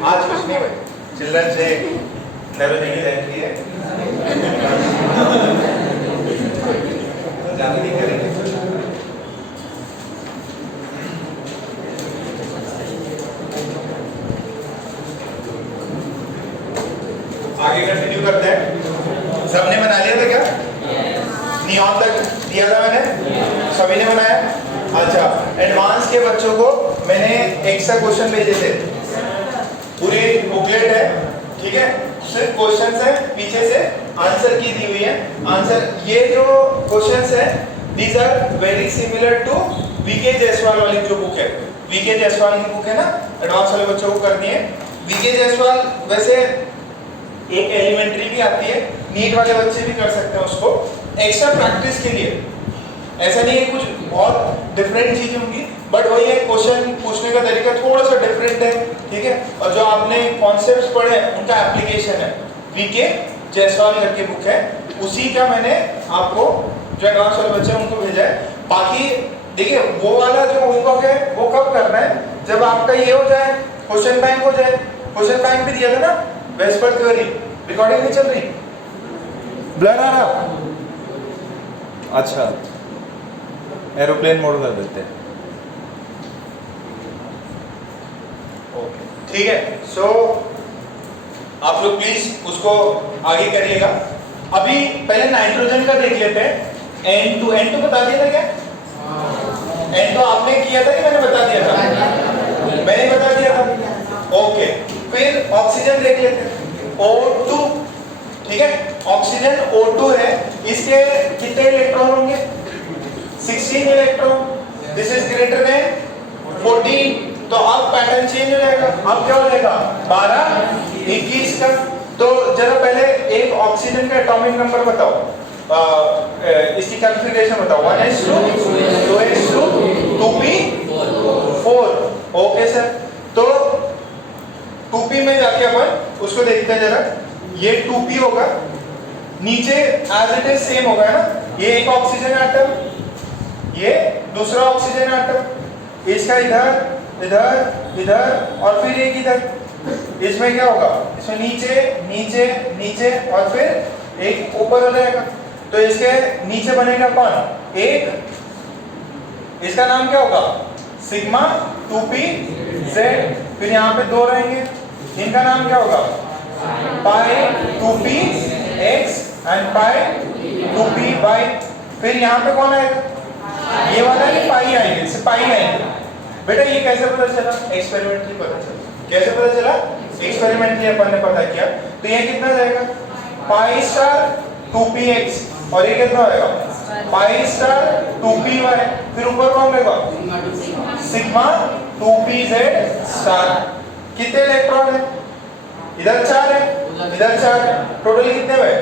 आज कुछ नहीं भाई, चिल्ड्रन से नैरोलॉजी रहती है, ज्यादा नहीं करेंगे। आगे कंटिन्यू करते हैं। सबने बना लिया था क्या? नियॉन तक दिया था मैंने, सभी ने बनाया? अच्छा, एडवांस के बच्चों को मैंने एक्स्ट्रा क्वेश्चन भेजे थे, पूरी बुकलेट है, ठीक है, सिर्फ क्वेश्चंस है, पीछे से आंसर की दी हुई है। आंसर ये जो क्वेश्चंस है, these are very similar to V K Jaiswal वाली जो बुक है, वीके जायसवाल की बुक है ना, एडवांस वाले बच्चों को करनी है। वीके जायसवाल वैसे एक एलिमेंट्री भी आती है, नीट वाले बच्चे भी कर सकते हैं उसको, एक्स्ट्रा प्रैक्टिस के लिए। ऐसा नहीं है कुछ बहुत डिफरेंट चीज होंगी, बट वही है, क्वेश्चन पूछने का तरीका थोड़ा सा डिफरेंट है, ठीक है। और जो आपने कॉन्सेप्ट्स पढ़े उनका एप्लीकेशन है, वीके जायसवाल करके बुक है, उसी का मैंने आपको जो एडवांस वाले बच्चे हैं उनको भेजा है। बाकी देखिए वो वाला जो होमवर्क है वो कब करना है, जब आपका ये हो जाए, क्वेश्चन बैंक हो जाए। क्वेश्चन बैंक भी दिया था ना, वेस्पर थ्योरी। रिकॉर्डिंग नहीं चल रही, ब्लर आ रहा? अच्छा, एरोप्लेन मोड कर देते हैं, ओके ठीक है। सो आप लोग प्लीज उसको आगे करिएगा। अभी पहले नाइट्रोजन का देख लेते हैं। N2 बता दिया था क्या? N2 आपने किया था कि मैंने बता दिया था? मैंने बता दिया था, ओके। फिर ऑक्सीजन देख लेते हैं, O2, ठीक है। ऑक्सीजन O2 है, इसके कितने इलेक्ट्रॉन होंगे? 16 electron. This is greater than 14, तो अब पैटर्न चेंज हो जाएगा। अब क्या हो जाएगा? 12, 21 का। तो जरा पहले एक ऑक्सीजन का एटॉमिक नंबर बताओ, इसकी कॉन्फ़िगरेशन बताओ। 1s2, 2s2, 2p4, okay sir. तो 2p में जाके अपन उसको देखते हैं जरा। ये 2p होगा, नीचे एज इट इज सेम होगा ना, ये एक ऑक्सीजन एटम, ये दूसरा ऑक्सीजन एटम, इसका इधर इधर इधर और फिर एक इधर। इसमें क्या होगा? इसमें नीचे नीचे नीचे और फिर एक ऊपर हो जाएगा। तो इसके नीचे बनेगा कौन? एक, इसका नाम क्या होगा? Sigma 2pz। फिर यहाँ पे दो रहेंगे, इनका नाम क्या होगा? पाई 2px एंड पाई 2py। फिर यहाँ पे कौन आएगा? ये वाला ही पाई आएंगे, इससे पाई आएंगे। बेटा ये कैसे पता चला? एक्सपेरिमेंटली पता चला। कैसे पता चला? एक्सपेरिमेंटली अपन ने पता किया। तो ये कितना जाएगा? पाई स्टार 2px और ये कितना होगा? Pi star 2py। फिर ऊपर कौन रहेगा? Sigma 2pz star. कितने इलेक्ट्रॉन है? इधर 4 है, इधर 4 है, टोटल कितने हुए?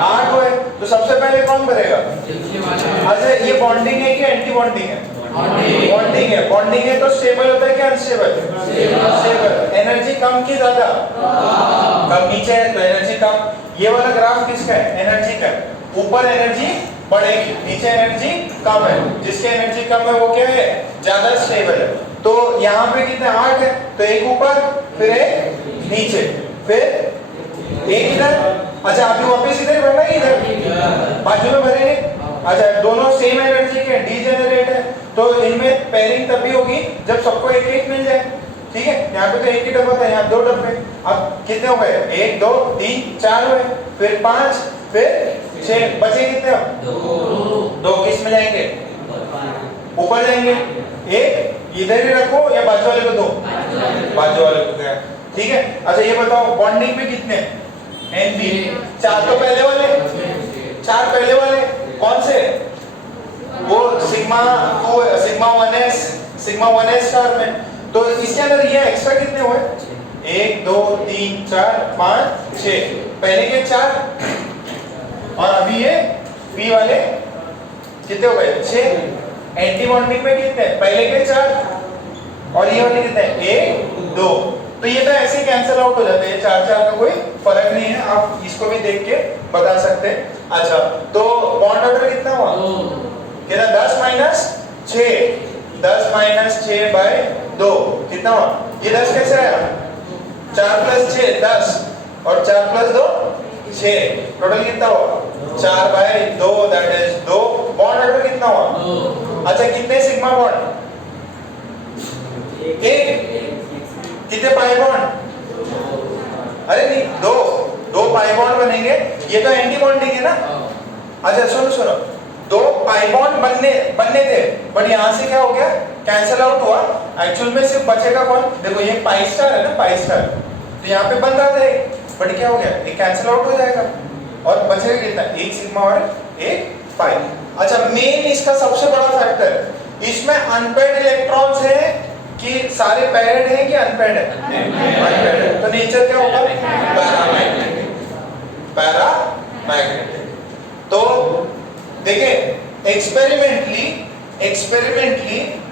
8 हुए। तो सबसे पहले कौन भरेगा? अच्छा, ये बॉन्डिंग है कि एंटी बॉन्डिंग है? बॉन्डिंग है। बॉन्डिंग है तो स्टेबल होता है क्या अनस्टेबल? स्टेबल। एनर्जी कम की ज्यादा? कम। नीचे है तो एनर्जी कम। ये वाला ग्राफ किसका है? एनर्जी का। ऊपर एनर्जी बढ़ेगी, नीचे एनर्जी कम है। जिसके एनर्जी कम है वो क्या है? ज्यादा स्टेबल है। तो यहाँ पे कितने? 8 है, तो एक ऊपर फिर एक नीचे फिर एक इधर। अच्छा, अभी वापस इधर भरना है, इधर बाजू में भरेंगे। अच्छा, दोनों सेम एनर्जी के डीजेनरेट है, तो इनमें पेयरिंग तभी होगी जब सबको एक एक मिल जाए, ठीक है। यहाँ पे तो एक ही डब्बा था, यहाँ 2 डब्बे। अब कितने हो गए? 1 2 3 4 हुए, फिर 5, फिर 6, बचे कितने? अब 2 किस में जाएंगे? ऊपर जाएंगे। एक इधर ही रखो या बाजू वाले को दो? बाजू वाले को गया, ठीक है। अच्छा ये बताओ बॉन्डिंग में कितने? Nb 4 तो पहले वाले, 4 पहले वाले कौन से? वो sigma 2, sigma 1s, sigma 1s star में। तो इसके अंदर ये एक्स्ट्रा कितने हुए? 1 2 3 4 5 6, पहले के 4 और अभी ये p वाले कितने हो गए? 6। एंटी बॉन्डिंग में कितने? पहले के 4 और ये वाले कितने? 1 2। तो ये तो ऐसे ही कैंसिल आउट हो जाते हैं, 4 4 का कोई फर्क नहीं है। आप इसको भी देख के बता सकते हैं। अच्छा, तो बॉन्ड ऑर्डर कितना हुआ? कितना? 10 माइनस 6, 10 माइनस 6 बाय 2 कितना हुआ? ये 10 कैसे आया? 4 प्लस 6 10 और 4 प्लस 2 6, टोटल कितना हुआ 4/2, दैट इज 2। बॉन्ड ऑर्डर कितना हुआ? अच्छा कितने सिग्मा बॉन्ड? एक। कितने पाई बॉन्ड? अरे नहीं, दो पाई बॉन्ड बनेंगे, ये तो एंटी बॉन्डिंग है ना। अच्छा सुनो, 2 पाई बॉन्ड बनने थे, बट यहाँ से क्या हो गया, कैंसिल आउट हुआ। एक्चुअल में सिर्फ बचेगा कौन? देखो ये पाई स्टार है ना, पाई स्टार, तो यहाँ पे बन रहा था एक, बट क्या हो गया, ये कैंसिल आउट हो जाएगा और बचेगा कितना, एक सिग्मा और एक पाई। अच्छा मेन इसका सबसे बड़ा फैक्टर, इसमें अनपेयर्ड इलेक्ट्रॉन्स है कि सारे पेयर्ड हैं कि अनपेयर्ड है? अनपेयर्ड है, तो नेचर क्या होगा, पैरामैग्नेटिक। तो देखिए एक्सपेरिमेंटली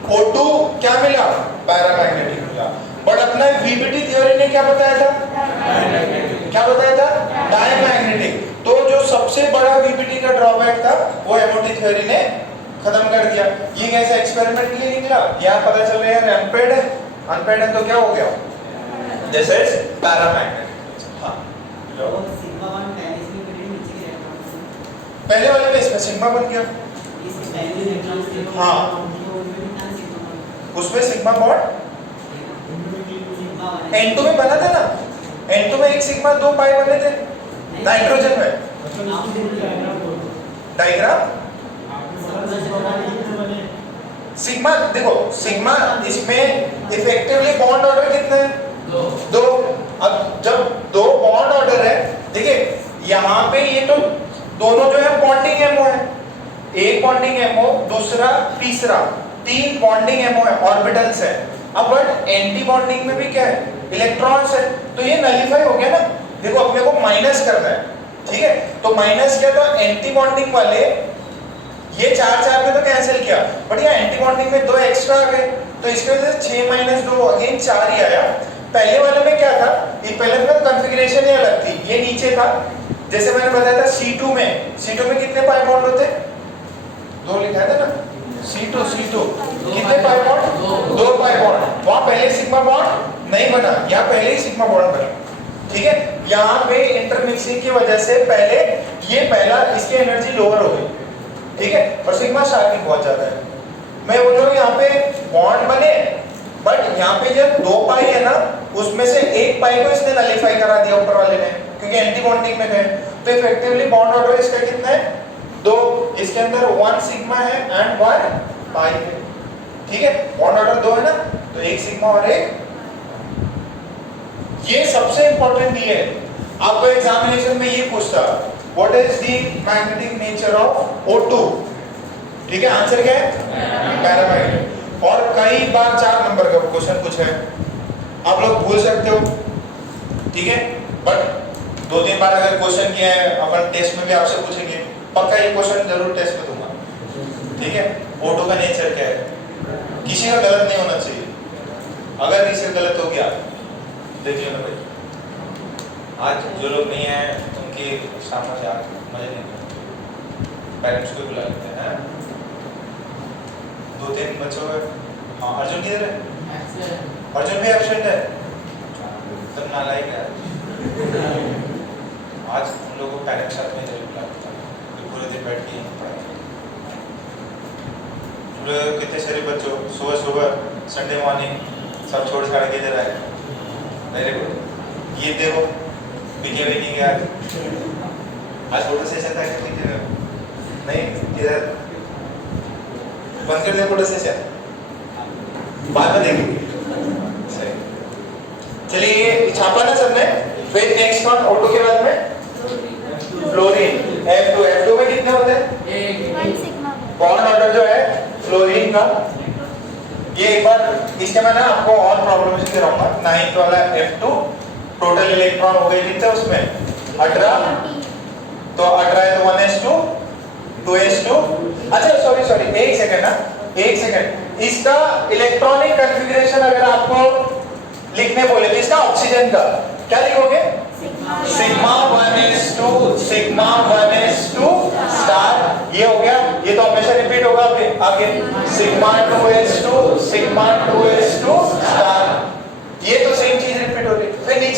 O2 क्या मिला, पैरामैग्नेटिक मिला, बट अपना वीबीटी थ्योरी ने क्या बताया था, डायमैग्नेटिक। तो जो सबसे बड़ा वीबीटी का ड्रॉबैक था वो एमओटी थ्योरी ने खत्म कर दिया। ये कैसे एक्सपेरिमेंटली निकला, यहाँ पता चल रहा है अनपेयर्ड है तो क्या हो गया, दिस इज पैरामैग्नेटिक। हाँ पहले वाले में इसमें सिग्मा बन गया, हाँ उसमें सिग्मा बॉन्ड N2 में बना था ना, N2 में एक सिग्मा 2 पाई बने थे नाइट्रोजन में। डायग्राम सिग्मा, देखो सिग्मा इसमें इफेक्टिवली बॉन्ड ऑर्डर कितने हैं, 2। अब जब 2 बॉन्ड ऑर्डर है, देखिए यहाँ पे ये तो दोनों जो है बॉन्डिंग एमओ है, एक बॉन्डिंग एमओ, दूसरा तीसरा, 3 बॉन्डिंग एमओ है, ऑर्बिटल्स है। अब बट एंटी बॉन्डिंग में भी क्या है, इलेक्ट्रॉन्स है, तो ये नलिफाई हो गया ना। देखो अपने को माइनस करना है, ठीक है, तो माइनस किया तो एंटी बॉन्डिंग वाले ये 4 में तो कैंसिल किया, बट ये एंटी बॉन्डिंग में 2 एक्स्ट्रा आ गए, तो इसकी वजह से 6 - 2 अगेन 4 ही आया। पहले वाले में क्या था, ये पहले में कॉन्फ़िगरेशन ही अलग थी, ये नीचे था, जैसे मैंने बताया था C2 में कितने पाई बॉन्ड होते, 2 लिखा था ना, C2 कितने पाई बॉन्ड, 2 पाई बॉन्ड। वहां पहले सिग्मा बॉन्ड नहीं बना, यहाँ पहले ही सिग्मा बॉन्ड बना, ठीक है। यहाँ पे इंटरमिक्सिंग की वजह से पहले ये पहला इसकी एनर्जी लोअर हो गई, ठीक है, और सिग्मा स्टार्टिंग बहुत ज्यादा है। मैं बोल रहा हूँ यहाँ पे बॉन्ड बने, बट यहाँ पे जब 2 पाई है ना, उसमें से 1 पाई को इसने नलिफाई करा दिया ऊपर वाले ने, क्योंकि एंटी बॉन्डिंग में गए, तो इफेक्टिवली बॉन्ड ऑर्डर इसका कितना है, 2। इसके अंदर 1 सिग्मा है एंड 1 पाई है, ठीक है, बॉन्ड ऑर्डर 2 है ना, तो 1 सिग्मा और 1। ये सबसे इंपॉर्टेंट ये है, आपको एग्जामिनेशन में ये पूछता, what is the magnetic nature of O2, ठीक है, आंसर क्या है, पैरामैग्नेटिक। और कई बार 4 नंबर का क्वेश्चन पूछा है, आप लोग भूल सकते हो, ठीक है, बट 2-3 बार अगर क्वेश्चन किया है, अपन टेस्ट में भी आपसे पूछेंगे, पक्का ये क्वेश्चन जरूर टेस्ट में दूंगा, ठीक है। O2 का नेचर क्या है, किसी का गलत नहीं होना चाहिए, अगर किसी का गलत हो गया देख लेना भाई, आज जो लोग नहीं आए उनके सामने से आज मजे नहीं, पेरेंट्स को बुला लेते हैं। 2-3 बच्चों है, हाँ अर्जुन किधर है, अर्जुन भी एब्सेंट है, तब नालायक है। आज हम लोगों को पेरेंट्स साथ में जरूर बुलाते हैं, पूरे दिन बैठ के पढ़ाएंगे। कितने सारे बच्चों सुबह संडे मॉर्निंग सब छोड़ छाड़ के इधर आए, वेरी गुड। ये देखो पीके भी नहीं गया आज, फोटो सेशन था कि नहीं, इधर बंद कर दिया फोटो सेशन, बाद में देखेंगे। सही, चलिए ये छापा ना सबने, फिर नेक्स्ट वन O2 के बाद में फ्लोरीन, F2 में कितने होते हैं, बॉन्ड ऑर्डर जो है फ्लोरीन का, ये एक बार इसके मैं ना आपको और प्रॉब्लम से कराऊंगा। 9th वाला F2, टोटल इलेक्ट्रॉन हो गए कितने उसमें 18, तो 18 है तो 1s2 2s2। अच्छा सॉरी एक सेकंड, इसका इलेक्ट्रॉनिक कॉन्फ़िगरेशन अगर आपको लिखने बोले तो इसका ऑक्सीजन का क्या लिखोगे, सिग्मा 1s2 स्टार, ये हो गया, ये तो हमेशा रिपीट होगा आगे, सिग्मा 2s2 स्टार, ये तो सेम चीज रिपीट हो रही। फिर नीचे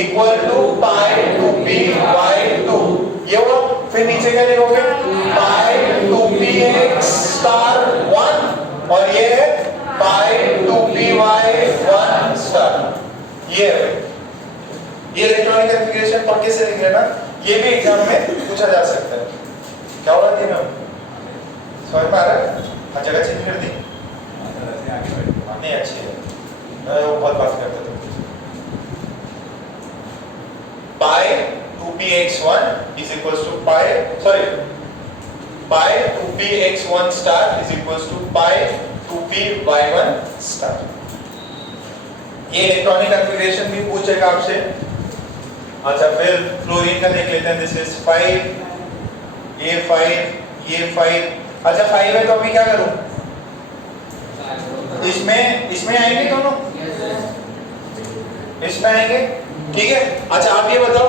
इक्वल टू पाई 2p/2 ये हुआ। फिर नीचे क्या लिखोगे पाई 2px स्टार 1 और ये है पाई 2py 1 स्टार। ये इलेक्ट्रॉनिक कॉन्फ़िगरेशन पक्के से लिख लेना, ये भी एग्जाम में पूछा जा सकता है। क्या हो रहा है मैम, समझ में आ रहा है? हाँ जगह चेंज कर दी, नहीं अच्छी है, वो बहुत बात करता था। Pi 2px1 is equals to pi 2px1 star is equals to pi 2py1 star. ये इलेक्ट्रॉनिक कॉन्फ़िगरेशन भी पूछेगा आपसे। अच्छा फिर फ्लोरीन का देख लेते हैं। दिस इज 5, ये 5। अच्छा 5 है तो अभी क्या करूं, इसमें आएंगे दोनों, इसमें आएंगे, ठीक है। अच्छा आप ये बताओ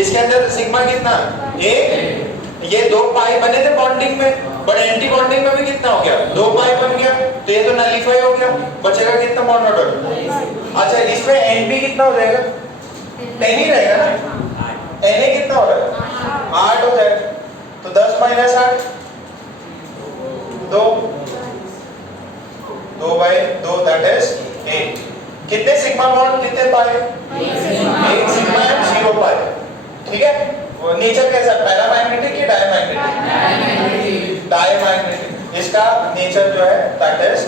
इसके अंदर सिग्मा कितना, ये 2 पाई बने थे बॉन्डिंग में, बट एंटी बॉन्डिंग में भी कितना हो गया, 2 पाई बन गया, तो ये तो नलिफाई हो गया, बचेगा कितना बॉन्ड ऑर्डर। अच्छा इसमें एन कितना हो जाएगा, 10 ही रहेगा ना, Na कितना हो रहा है 8 हो जाएगा, तो 10 - 8 2/2 दैट इज 8। कितने सिग्मा बॉन्ड, कितने पाई, 1 सिग्मा एंड 0 पाई, ठीक है। वो नेचर कैसा, पैरामैग्नेटिक या डायमैग्नेटिक, डायमैग्नेटिक। इसका नेचर जो है दैट इज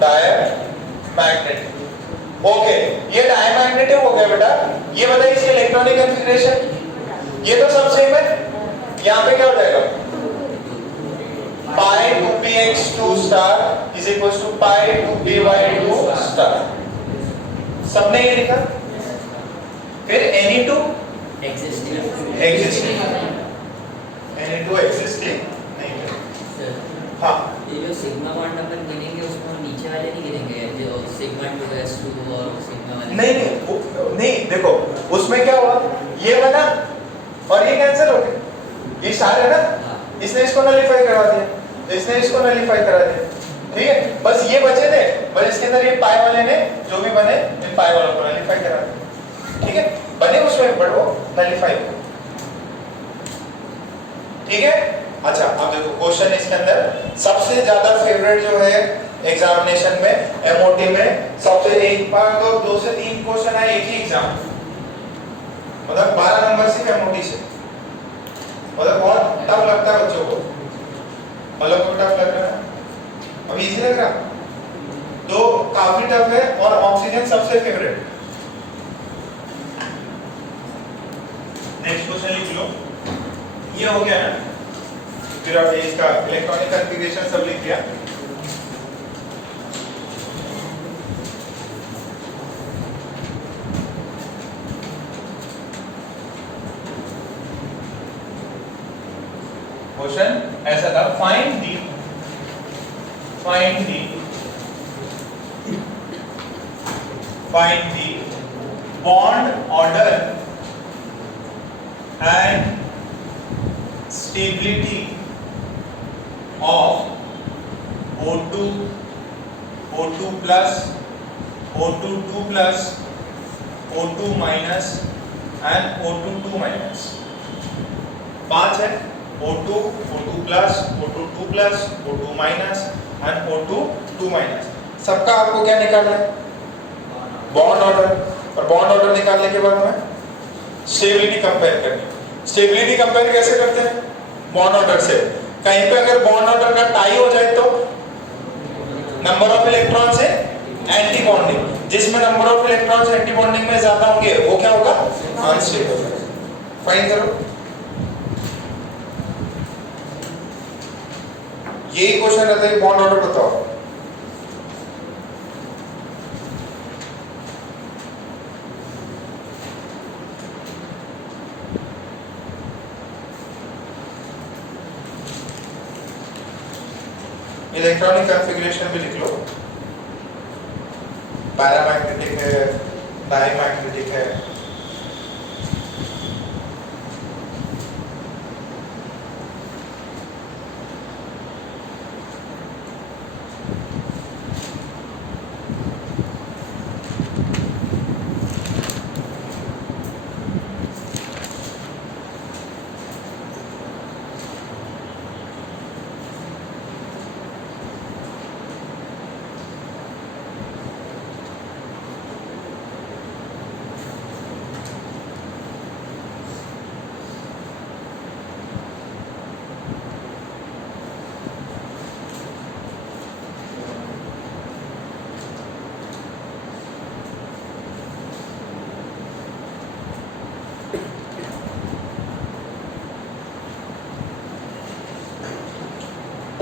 डायमैग्नेटिक। ओके ये डायमैग्नेटिक हो गया बेटा। ये बताइए इसकी इलेक्ट्रॉनिक कॉन्फ़िगरेशन, ये तो सब सेम है। यहाँ पे क्या हो जाएगा pi 2px2 star is equal to pi 2py2 star, सबने ये लिखा। फिर Ne2 एग्जिस्टिंग, Ne2 एग्जिस्टिंग नहीं है। हाँ ये जो सिग्मा बॉन्ड अपन गिनेंगे उसमें नीचे वाले नहीं गिनेंगे, जो सिग्मा 2s2 और सिग्मा वाले नहीं देखो उसमें क्या हुआ, ये बना और ये कैंसिल हो गया, ये सारे ना, इसने इसको नलिफाई करा दिया, इसने इसको नलिफाई करा दिया, ठीक है। बस ये बचे थे, बस इसके अंदर ये पाई वाले ने जो भी बने इन पाई वालों को नलिफाई करा दिया, ठीक है। बने उसमें बट वो नलिफाई हो, ठीक है। अच्छा अब देखो क्वेश्चन इसके अंदर सबसे ज्यादा फेवरेट जो है एग्जामिनेशन में एमओटी में, सबसे एक बार तो 2 से 3 क्वेश्चन है एक ही एग्जाम, मतलब 12 नंबर से एमओटी से, मतलब बहुत टफ लगता है बच्चों को, मतलब को टफ लग रहा है, अब इजी लग रहा तो काफी टफ है। और ऑक्सीजन सबसे फेवरेट। नेक्स्ट क्वेश्चन लिख लो, ये हो गया ना, फिर अब इसका इलेक्ट्रॉनिक कॉन्फ़िगरेशन सब लिख दिया। क्वेश्चन ऐसा था, find the bond order and stability of O2 plus, O2 2 plus, O2 minus and O2 2 minus। 5 है, O2 plus, O2 2 plus, O2 minus and O2 2 minus। सबका आपको क्या निकालना है, बॉन्ड ऑर्डर, और बॉन्ड ऑर्डर निकालने के बाद में स्टेबिलिटी कंपेयर करनी। स्टेबिलिटी कंपेयर कैसे करते हैं, बॉन्ड ऑर्डर से। कहीं पे अगर बॉन्ड ऑर्डर का टाई हो जाए तो नंबर ऑफ इलेक्ट्रॉन्स है एंटी बॉन्डिंग, जिसमें number of electrons anti bonding में ज्यादा होंगे वो क्या होगा, अनस्टेबल। फाइन करो, यही क्वेश्चन रहता है, बॉन्ड ऑर्डर बताओ। इलेक्ट्रॉनिक कॉन्फ़िगरेशन भी लिख लो, पैरामैग्नेटिक है, डायमैग्नेटिक है।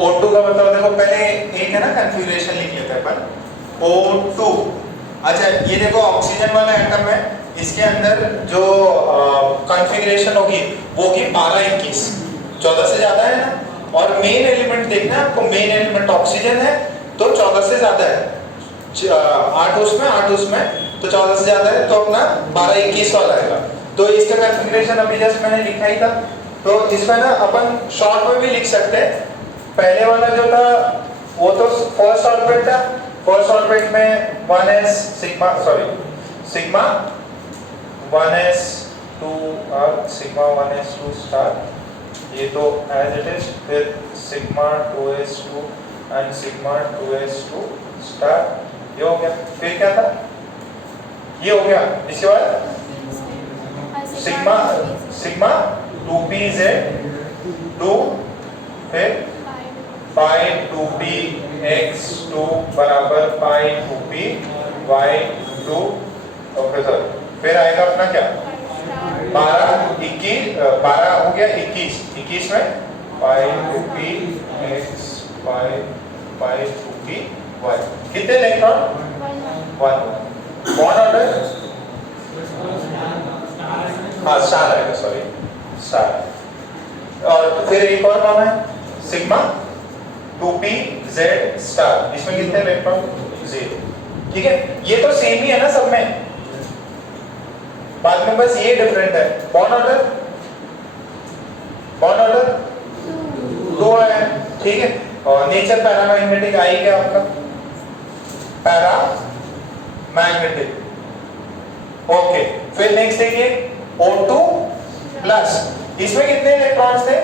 O2 का बताओ, देखो पहले एक है ना कंफिग्रेशन लिख लेते हैं अपन O2। अच्छा ये देखो ऑक्सीजन वाला एटम है, इसके अंदर जो कंफिग्रेशन होगी वो होगी 12-21, 14 से ज्यादा है ना। और मेन एलिमेंट देखना है आपको, मेन एलिमेंट ऑक्सीजन है तो 14 से ज्यादा है, 8 उसमें तो 14 से ज्यादा है तो अपना 12-21 वाला आएगा। तो इसका कंफिग्रेशन अभी जस्ट मैंने लिखा ही था, तो इसमें ना अपन शॉर्ट में भी लिख सकते हैं। पहले वाला जो था वो तो फर्स्ट ऑर्बिट था, फर्स्ट ऑर्बिट में 1s sigma 1s2 sigma 1s2 star, ये तो एज इट इज, फिर sigma 2s2 and sigma 2s2 star, ये हो गया। फिर क्या था, ये हो गया। इसके बाद सिग्मा 2pz 2, फिर पाई 2p x2 बराबर पाई 2p y2, ओके सर। फिर आएगा अपना क्या, 12 हो गया 21 में पाई 2p x पाई 2p y, कितने इलेक्ट्रॉन, 1। बॉन्ड ऑर्डर, हाँ स्टार आएगा, सॉरी स्टार। और फिर एक और कौन है, सिग्मा 2pz स्टार, इसमें कितने इलेक्ट्रॉन, 0। ठीक है, ये तो सेम ही है ना सब में, बाद में बस ये डिफरेंट है। बॉन्ड ऑर्डर 2 है, ठीक है। और नेचर पैरामैग्नेटिक आई क्या आपका, पैरामैग्नेटिक, ओके। फिर नेक्स्ट देखिए O2 प्लस, इसमें कितने इलेक्ट्रॉन्स थे,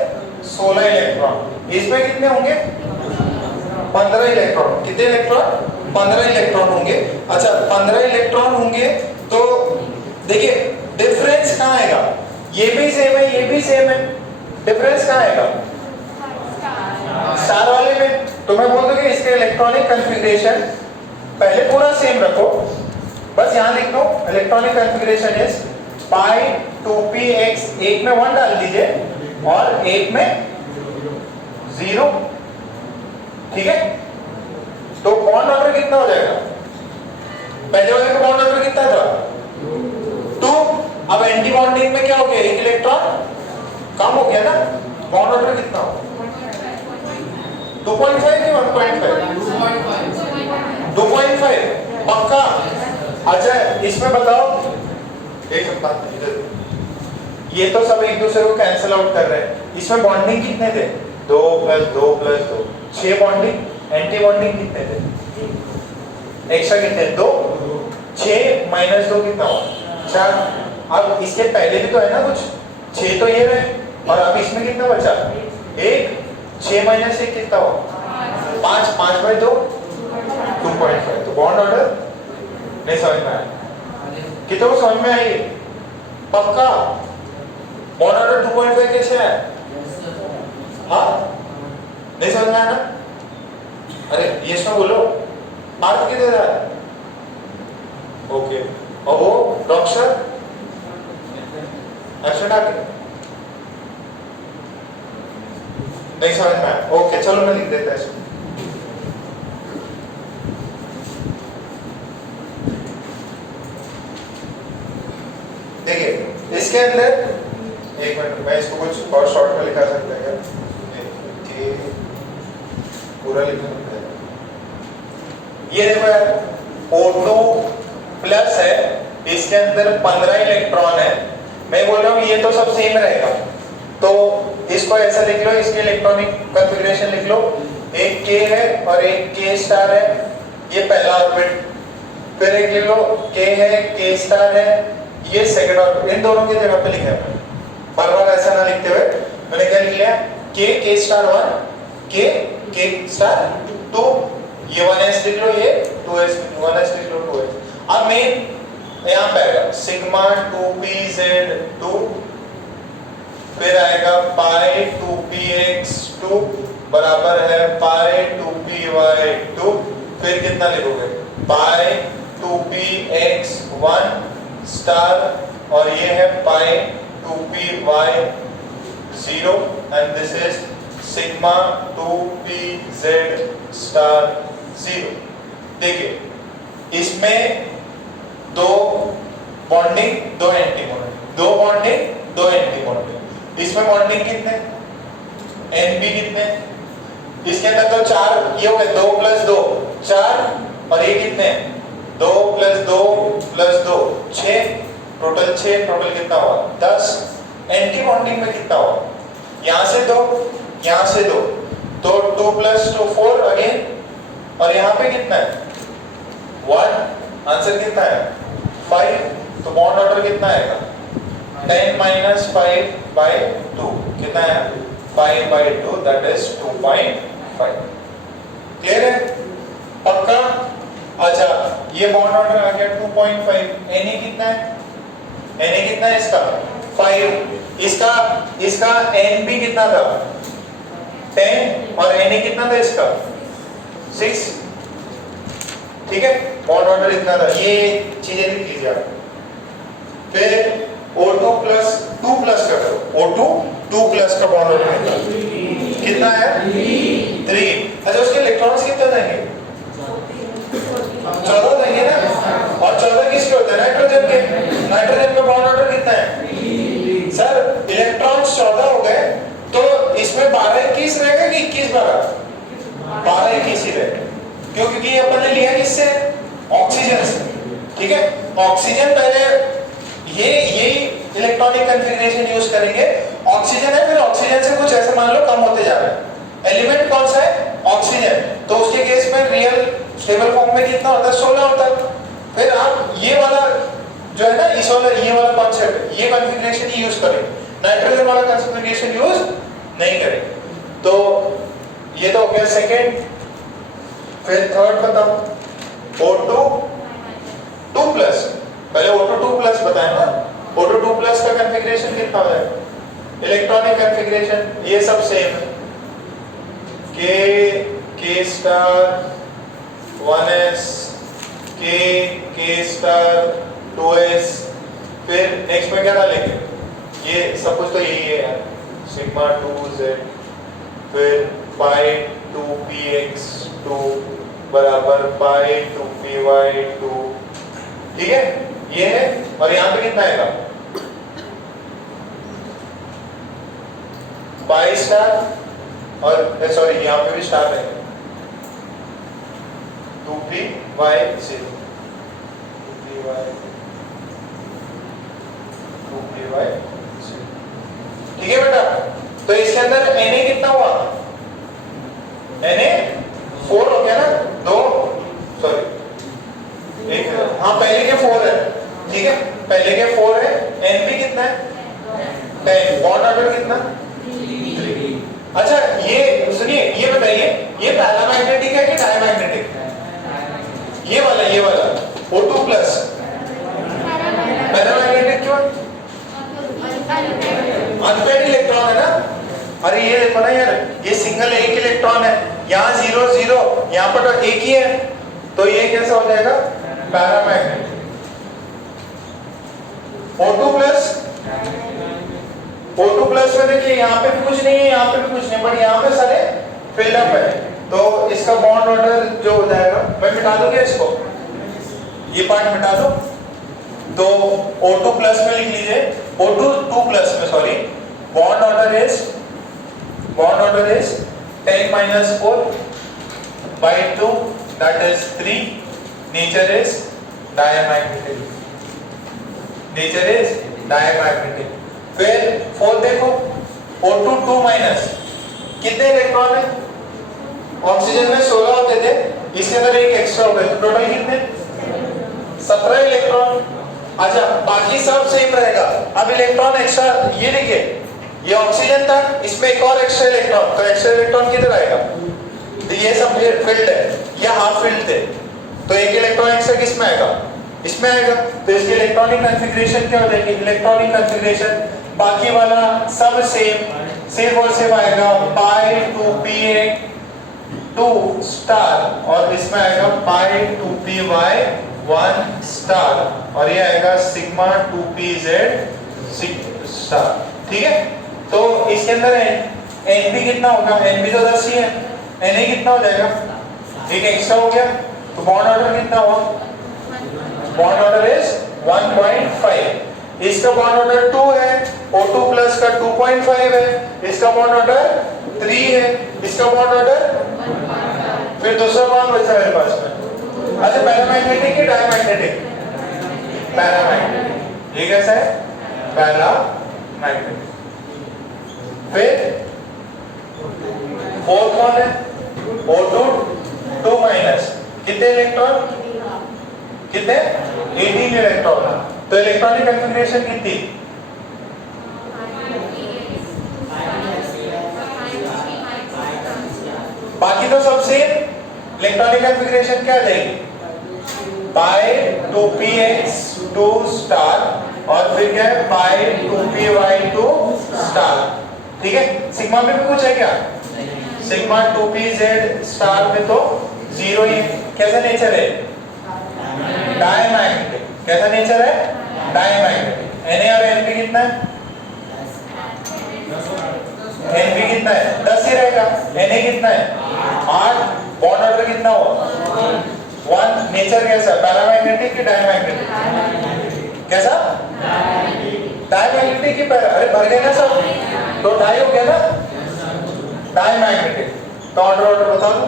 16 इलेक्ट्रॉन, इसमें कितने होंगे, 15 इलेक्ट्रॉन। कितने इलेक्ट्रॉन, 15 इलेक्ट्रॉन होंगे। अच्छा 15 इलेक्ट्रॉन होंगे तो देखिए डिफरेंस कहाँ आएगा, ये भी सेम है, ये भी सेम है, डिफरेंस कहाँ आएगा, स्टार वाले में। तो मैं बोल दूं कि इसके इलेक्ट्रॉनिक कॉन्फ़िगरेशन पहले पूरा सेम रखो, बस यहां लिख दो electronic configuration is pi 2px, एक में 1 डाल दीजिए और एक में 0, ठीक है। तो बॉन्ड ऑर्डर कितना हो जाएगा, पहले वाले का बॉन्ड ऑर्डर कितना था, 2। अब एंटी बॉन्डिंग में क्या हो गया, एक इलेक्ट्रॉन कम हो गया ना, बॉन्ड ऑर्डर कितना हो, 2.5 कि 1.5, 2.5 पक्का। अच्छा इसमें बताओ, एक इधर, ये तो सब एक दूसरे को कैंसिल आउट कर रहे हैं। इसमें बॉन्डिंग कितने थे, 2 + 2 + 2, 6 बॉन्डिंग। एंटी बॉन्डिंग कितने थे, एक्स्ट्रा कितने, 2, 6 - 2 कितना हुआ, 4। अब इसके पहले भी तो है ना कुछ, 6 तो ये रहे, और अब इसमें कितना बचा, 1, 6 - 1 कितना हुआ, 5, 5/2, 2.5। तो बॉन्ड ऑर्डर नहीं समझ में आया, कितने को समझ में आई, पक्का। बॉन्ड ऑर्डर 2.5 कैसे है, हाँ नहीं समझ में आया ना, अरे ये इसमें बोलो, मार्क कितने दे रहा है, ओके। और वो डॉक्टर एब्सेंट आ गए, नहीं समझ में आया, ओके चलो मैं लिख देता है इसको। देखिए इसके अंदर, एक मिनट मैं इसको कुछ और शॉर्ट में लिखा सकता है क्या, पूरा लिखना है। ये देखो यार O2 प्लस है, इसके अंदर 15 इलेक्ट्रॉन है। मैं बोल रहा हूँ ये तो सब सेम रहेगा, तो इसको ऐसा लिख लो, इसके इलेक्ट्रॉनिक कॉन्फ़िगरेशन लिख लो, एक K है और एक K स्टार है, ये पहला ऑर्बिट। फिर एक लिख लो K है, K स्टार है, ये सेकंड ऑर्बिट। इन दोनों की जगह पे लिखा है, बार बार ऐसा ना लिखते हुए मैंने क्या लिख लिया, K स्टार 1, K स्टार 2, ये 1s लिख लो, ये 2s, 1s लिख लो, 2s। अब मेन यहाँ पे आएगा सिग्मा 2pz2, फिर आएगा पाई 2px2 बराबर है पाई 2py2। फिर कितना लिखोगे, पाई 2px1 स्टार और ये है पाई 2py 0 and this is sigma 2pz star 0। देखिए इसमें दो बॉन्डिंग दो एंटी बॉन्डिंग, दो बॉन्डिंग दो एंटी बॉन्डिंग। इसमें बॉन्डिंग कितने NP कितने, इसके अंदर तो चार, ये हो गए 2 + 2 4 और ये कितने 2 + 2 + 2 6, टोटल 6, टोटल कितना हुआ 10। एंटी बॉन्डिंग में कितना हुआ, यहां से 2 यहां से 2 तो 2 + 2 4 अगेन और यहां पे कितना है 1, आंसर कितना है 5। तो बॉन्ड ऑर्डर कितना आएगा 10 - 5/2 कितना है 5/2 दैट इज 2.5। क्लियर है पक्का। अच्छा ये बॉन्ड ऑर्डर आ गया 2.5। Na कितना है, Na कितना है इसका 5, इसका Nb कितना था 10 और Na कितना था इसका 6। ठीक है बॉन्ड ऑर्डर इतना था, ये चीजें लिख लीजिए आप। फिर O2 + 2 + का करो, O2 2 + का बॉन्ड ऑर्डर कितना है 3। अच्छा उसके इलेक्ट्रॉन्स कितने देंगे 14 देंगे ना, और 14 किसके होते हैं नाइट्रोजन के। नाइट्रोजन का बॉन्ड ऑर्डर कितना है सर, इलेक्ट्रॉन्स 14 हो गए तो इसमें 12 21 रहेगा कि 21 12 12 21 ही रहेगा, क्योंकि ये अपन ने लिया किससे ऑक्सीजन से। ठीक है ऑक्सीजन पहले ये इलेक्ट्रॉनिक कॉन्फ़िगरेशन यूज करेंगे, ऑक्सीजन है फिर ऑक्सीजन से कुछ ऐसे मान लो कम होते जा रहा है। एलिमेंट कौन सा है ऑक्सीजन, तो उसके केस में रियल स्टेबल फॉर्म में कितना होता है 16 होता है। फिर आप ये वाला जो है ना इस वाला ये वाला कॉन्सेप्ट ये कॉन्फ़िगरेशन ही यूज करें, नाइट्रोजन वाला कॉन्फ़िगरेशन यूज नहीं करें। तो ये तो हो गया सेकंड। फिर थर्ड बताओ O2 2+, पहले O2 2+ बताया ना, O2 2+ का कॉन्फ़िगरेशन कितना हो जाएगा इलेक्ट्रॉनिक कॉन्फ़िगरेशन ये सब सेम है, K star 1s K star 2s। फिर नेक्स्ट में क्या डालेंगे, ये सब कुछ तो यही है यार, सिग्मा 2z फिर पाई 2px2 बराबर पाई 2py2। ठीक है ये है, और यहाँ पे कितना आएगा पाई स्टार और सॉरी यहाँ पे भी स्टार है 2py0 2py0। ठीक है बेटा, तो इसके अंदर Na कितना हुआ Na 4 हो गया ना, 2 सॉरी एक, हाँ पहले के 4 है। ठीक है पहले के 4 है। Np कितना है 10, बॉन्ड ऑर्डर कितना 3। अच्छा ये सुनिए ये बताइए ये पैरामैग्नेटिक है कि डायमैग्नेटिक, ये वाला O2+ पैरामैग्नेटिक क्यों, अनपेड इलेक्ट्रॉन है ना। अरे ये देखो ना यार ये सिंगल एक इलेक्ट्रॉन है, यहाँ 0 0 यहाँ पर तो एक ही है, तो ये कैसा हो जाएगा पैरामैग्नेटिक। O2+ में देखिए यहाँ पे भी कुछ नहीं है, यहाँ पे भी कुछ नहीं, बट यहाँ पे सारे फिल्ड अप है, तो इसका बॉन्ड ऑर्डर जो हो जाएगा, मैं मिटा दूंगा इसको, ये पार्ट मिटा दो। तो O2+ में लिख लीजिए, O2 2+ में sorry, bond order is 10 - 4/2 that is 3। Nature is diamagnetic, nature is diamagnetic. फिर 4 देखो O2 2- कितने इलेक्ट्रॉन है, ऑक्सीजन में 16 होते थे, इसके अंदर एक एक्स्ट्रा हो गए, तो टोटल कितने 17 इलेक्ट्रॉन। अच्छा बाकी सब सेम रहेगा, अब इलेक्ट्रॉन एक्स्ट्रा ये देखिए ये ऑक्सीजन था, इसमें एक और एक्स्ट्रा इलेक्ट्रॉन, तो एक्स्ट्रा इलेक्ट्रॉन किधर आएगा, तो ये सब फील्ड है, ये हाफ फील्ड थे, तो एक इलेक्ट्रॉन एक्स्ट्रा किस में आएगा इसमें आएगा, तो इसकी इलेक्ट्रॉनिक कॉन्फ़िगरेशन क्या हो जाएगी इलेक्ट्रॉनिक कॉन्फ़िगरेशन, बाकी वाला सब सेम, सिर्फ और सिर्फ आएगा पाई 2pa2 स्टार और इसमें आएगा पाई 2py 1 स्टार और ये आएगा सिग्मा 2pz स्टार। ठीक है, तो इसके अंदर एन बी कितना होगा, एन बी तो 10 ही है, एन ए कितना हो जाएगा, एक एक्स्ट्रा हो गया, तो बॉन्ड ऑर्डर कितना हुआ, बॉन्ड ऑर्डर इज 1.5। इसका बॉन्ड ऑर्डर 2 है, O2 प्लस का 2.5 है, इसका बॉन्ड ऑर्डर 3 है, इसका बॉन्ड ऑर्डर, फिर दूसरा कौन बचा है मेरे पास में, अच्छा पैरामैग्नेटिक की डायमैग्नेटिक, पैरामैग्नेटिक, ये कैसा है, पैरामैग्नेटिक। फिर फोर्थ कौन है, O2 2 माइनस, कितने इलेक्ट्रॉन, कितने 18 इलेक्ट्रॉन, तो इलेक्ट्रॉनिक कन्फिग्रेशन कितनी, बाकी तो सब सेम, इलेक्ट्रॉनिक कन्फिग्रेशन क्या जाएगी, पाई 2px2 स्टार और फिर क्या है पाई 2py2 स्टार। ठीक है, सिग्मा में भी कुछ है क्या, सिग्मा 2pz स्टार में तो 0 ही है, कैसा नेचर है, डायमैग्नेटिक, कैसा नेचर है, डायमैग्नेटिक। Na और Nb कितना है, Nb कितना है 10 ही रहेगा, Na कितना है 8, बॉन्ड ऑर्डर कितना हुआ 1, नेचर कैसा, पैरामैग्नेटिक की डायमैग्नेटिक, कैसा डायमैग्नेटिक की पैरा, अरे भर गए ना सब, तो डाई हो गया ना, डायमैग्नेटिक। तो ऑर्डर बता दो,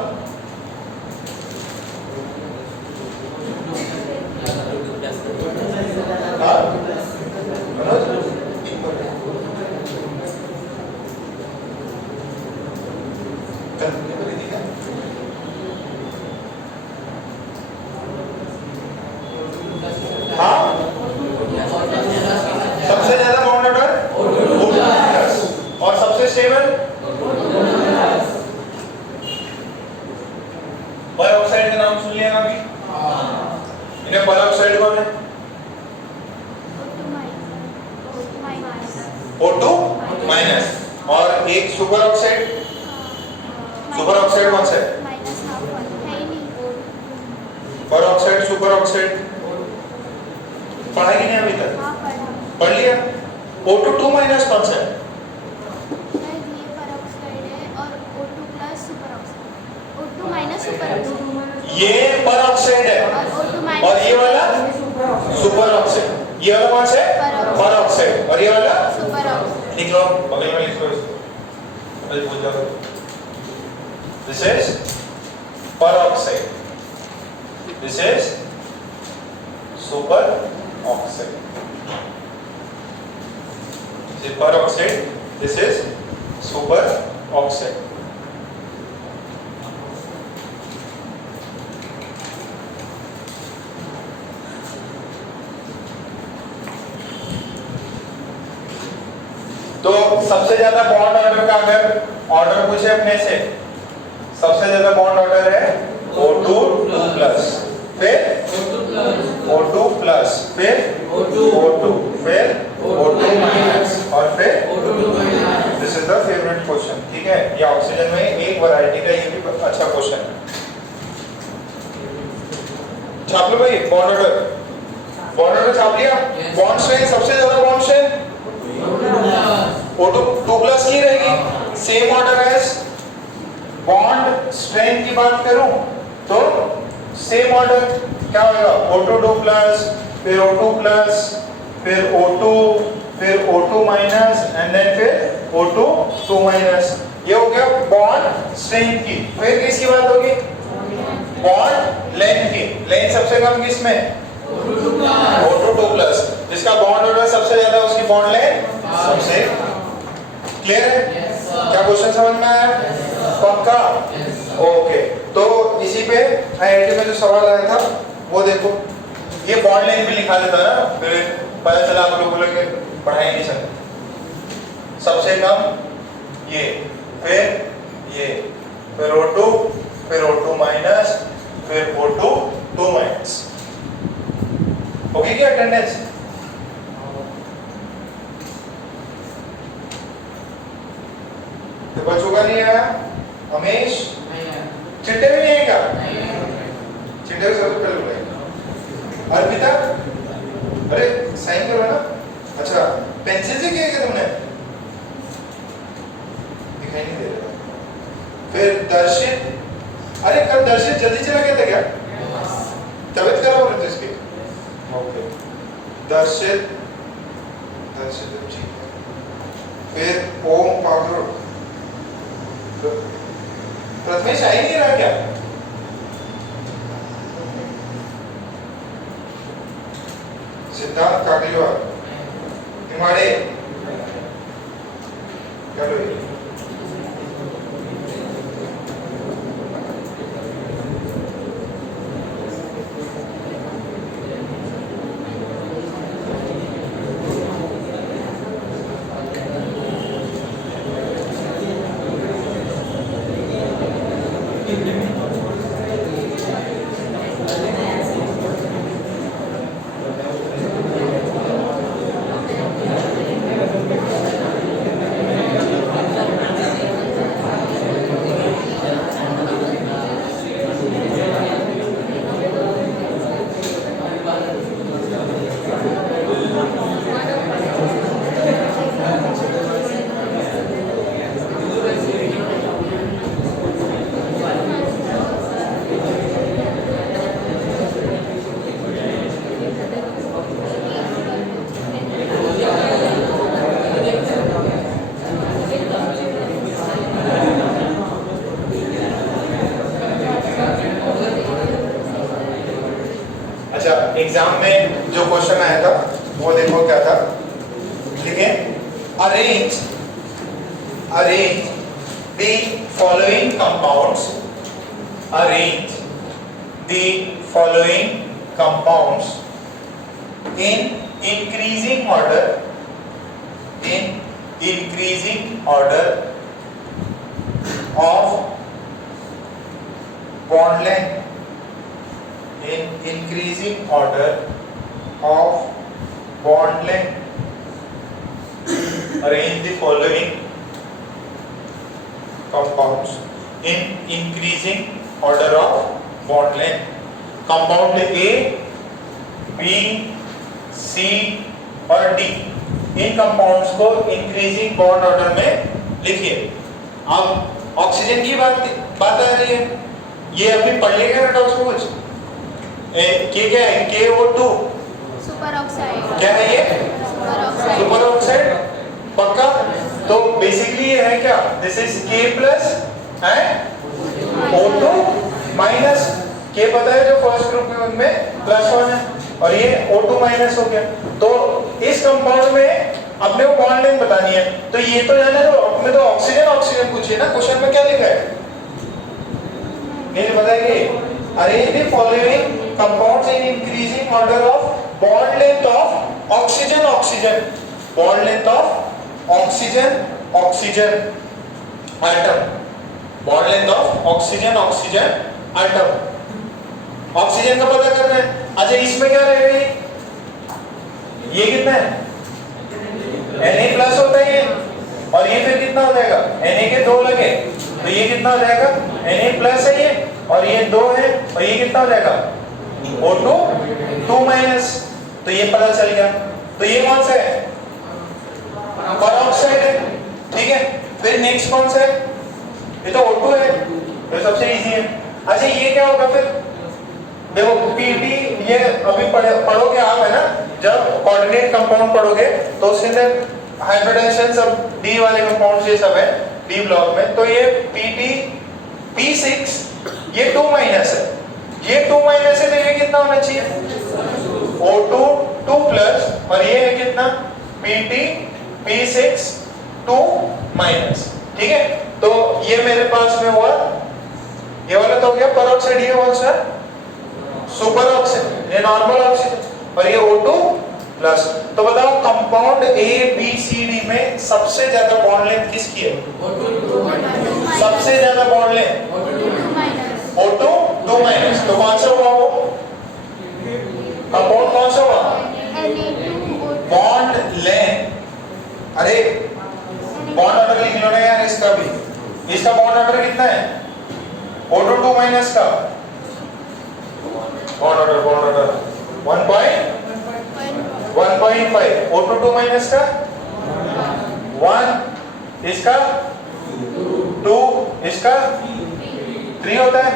हाँ सबसे ज्यादा बॉन्ड ऑर्डर और सबसे स्टेबल परऑक्साइड का नाम सुन लिया ना अभी, इन्हें परऑक्साइड कौन है, O2 माइनस, और एक सुपर ऑक्साइड, सुपर ऑक्साइड कौन सा है, परऑक्साइड सुपर ऑक्साइड पढ़ा कि नहीं अभी तक, पढ़ लिया। O2 2 माइनस कौन सा है, ये परऑक्साइड है और ये वाला सुपर ऑक्साइड, ये वाला कौन सा है परऑक्साइड और ये वाला सुपर ऑक्साइड, लिख लो बगल में लिख लो इसको, अरे भूल जाओ, this is peroxide, this is super oxide, this is peroxide, this is super oxide। तो सबसे ज्यादा बॉन्ड ऑर्डर का अगर ऑर्डर पूछे अपने से, सबसे ज्यादा बॉन्ड ऑर्डर है O2 प्लस, फिर O2 प्लस, फिर O2, फिर O2 माइनस और फिर this is the favourite question. ठीक है, ये ऑक्सीजन में एक वैरायटी का ये भी अच्छा क्वेश्चन है, छाप लो भाई बॉन्ड ऑर्डर छाप लिया। बॉन्ड स्ट्रेंथ सबसे ज्यादा बॉन्ड स्ट्रेंथ O2 2 प्लस की रहेगी, same order as bond strength की बात करूं तो सेम ऑर्डर क्या होगा, O2 2 प्लस, फिर O2 प्लस, फिर O2, फिर O2 माइनस एंड देन फिर O2 2 माइनस। ये हो गया बॉन्ड स्ट्रेंथ की। फिर किसकी बात होगी, बॉन्ड लेंथ की। लेंथ सबसे कम किसमें, O2 2 प्लस, जिसका बॉन्ड ऑर्डर सबसे ज्यादा उसकी बॉन्ड लेंथ सबसे। क्लियर है, क्या क्वेश्चन समझ में आया, पक्का, ओके। तो इसी पे आईआईटी में जो सवाल आया था वो देखो, ये बॉन्ड लेंथ भी लिखा देता ना, फिर पता चला आप लोगों के पढ़ाई नहीं सकते। सबसे कम ये, फिर O2, फिर O2 माइनस, फिर O2 2 माइनस। होगी क्या अटेंडेंस, तो बच्चों का नहीं आया, हमेश चिट्टे भी नहीं है क्या, चिट्टे सबसे पहले साइन करो ना। अच्छा पेंसिल से किया क्या तुमने? दिखाई नहीं दे रहा। फिर दर्शित, अरे कल दर्शित जल्दी चला गया था क्या? तबीयत खराब हो रही थी इसकी? ओके दर्शित, दर्शित ठीक है। फिर ओम पागुर, प्रथमेश आ ही नहीं रहा क्या? सिद्धांत कागलिवा, हिमाड़े क्या लो ये? एग्जाम में जो क्वेश्चन आया था वो देखो क्या था, ठीक है। Arrange the following compounds, arrange the following compounds in increasing order of bond length, in increasing order of bond length. Arrange the following compounds in increasing order of bond length. Compound A, B, C और D, इन compounds को increasing bond order में लिखिए। अब oxygen की बात आ रही है, ये अभी पढ़ लेंगे ना डॉक्टर कुछ। के क्या है? KO2 super oxide. क्या है ये? सुपर ऑक्साइड पक्का। तो बेसिकली ये है क्या? This is K plus and O2 minus. K पता है जो फर्स्ट ग्रुप में उनमें +1 है और ये O2 माइनस हो गया। तो इस कंपाउंड में अपने को बॉन्ड लेंथ बतानी है। तो ये तो जाने दो, अपने तो ऑक्सीजन पूछिए ना। क्वेश्चन में क्या लिखा है? नहीं बताइए। Arrange the following compounds in increasing order of bond length of oxygen bond length of oxygen atom, bond length of oxygen atom. Oxygen का पता कर रहे हैं। अच्छा इसमें क्या रहेगा? ये कितना है? Na प्लस होता है ये, और ये फिर कितना हो जाएगा? Na के 2 लगे तो ये कितना हो जाएगा? Na प्लस है ये, और ये 2 है, और ये कितना हो जाएगा? O2 2 minus. तो ये पता चल गया। तो ये कौन सा है? परऑक्साइड है, ठीक है। फिर नेक्स्ट कौन सा है? ये तो O2 है, तो सबसे इजी है। अच्छा ये क्या होगा फिर? देखो Pt, ये अभी पढ़ोगे आप है ना, जब कोऑर्डिनेट कंपाउंड पढ़ोगे तो उसके अंदर हाइब्रिडाइजेशन सब D वाले कंपाउंड्स ये सब है D ब्लॉक में। तो ये Pt P6 ये 2 माइनस है, ये 2 माइनस है, तो ये कितना होना चाहिए? O2 2 प्लस, और ये है कितना? Pt P6 2 माइनस, ठीक है। तो ये मेरे पास में हुआ, ये वाला तो हो गया परऑक्साइड, ये कौन सा? सुपर ऑक्सीजन, ये नॉर्मल ऑक्सीजन, और ये O2 प्लस। तो बताओ compound A B C D में सबसे ज्यादा बॉन्ड लेंथ किसकी है? सबसे ज्यादा बॉन्ड लेंथ O2 2 माइनस। तो कौन सा हुआ वो कंपाउंड? कौन सा हुआ? बॉन्ड लेंथ, अरे बॉन्ड ऑर्डर लिख लो ना यार इसका भी। इसका बॉन्ड ऑर्डर कितना है? O2 2 माइनस का बॉन्ड ऑर्डर 1.1 1.5 O2 2 माइनस का 1, इसका 2, इसका 3 होता है,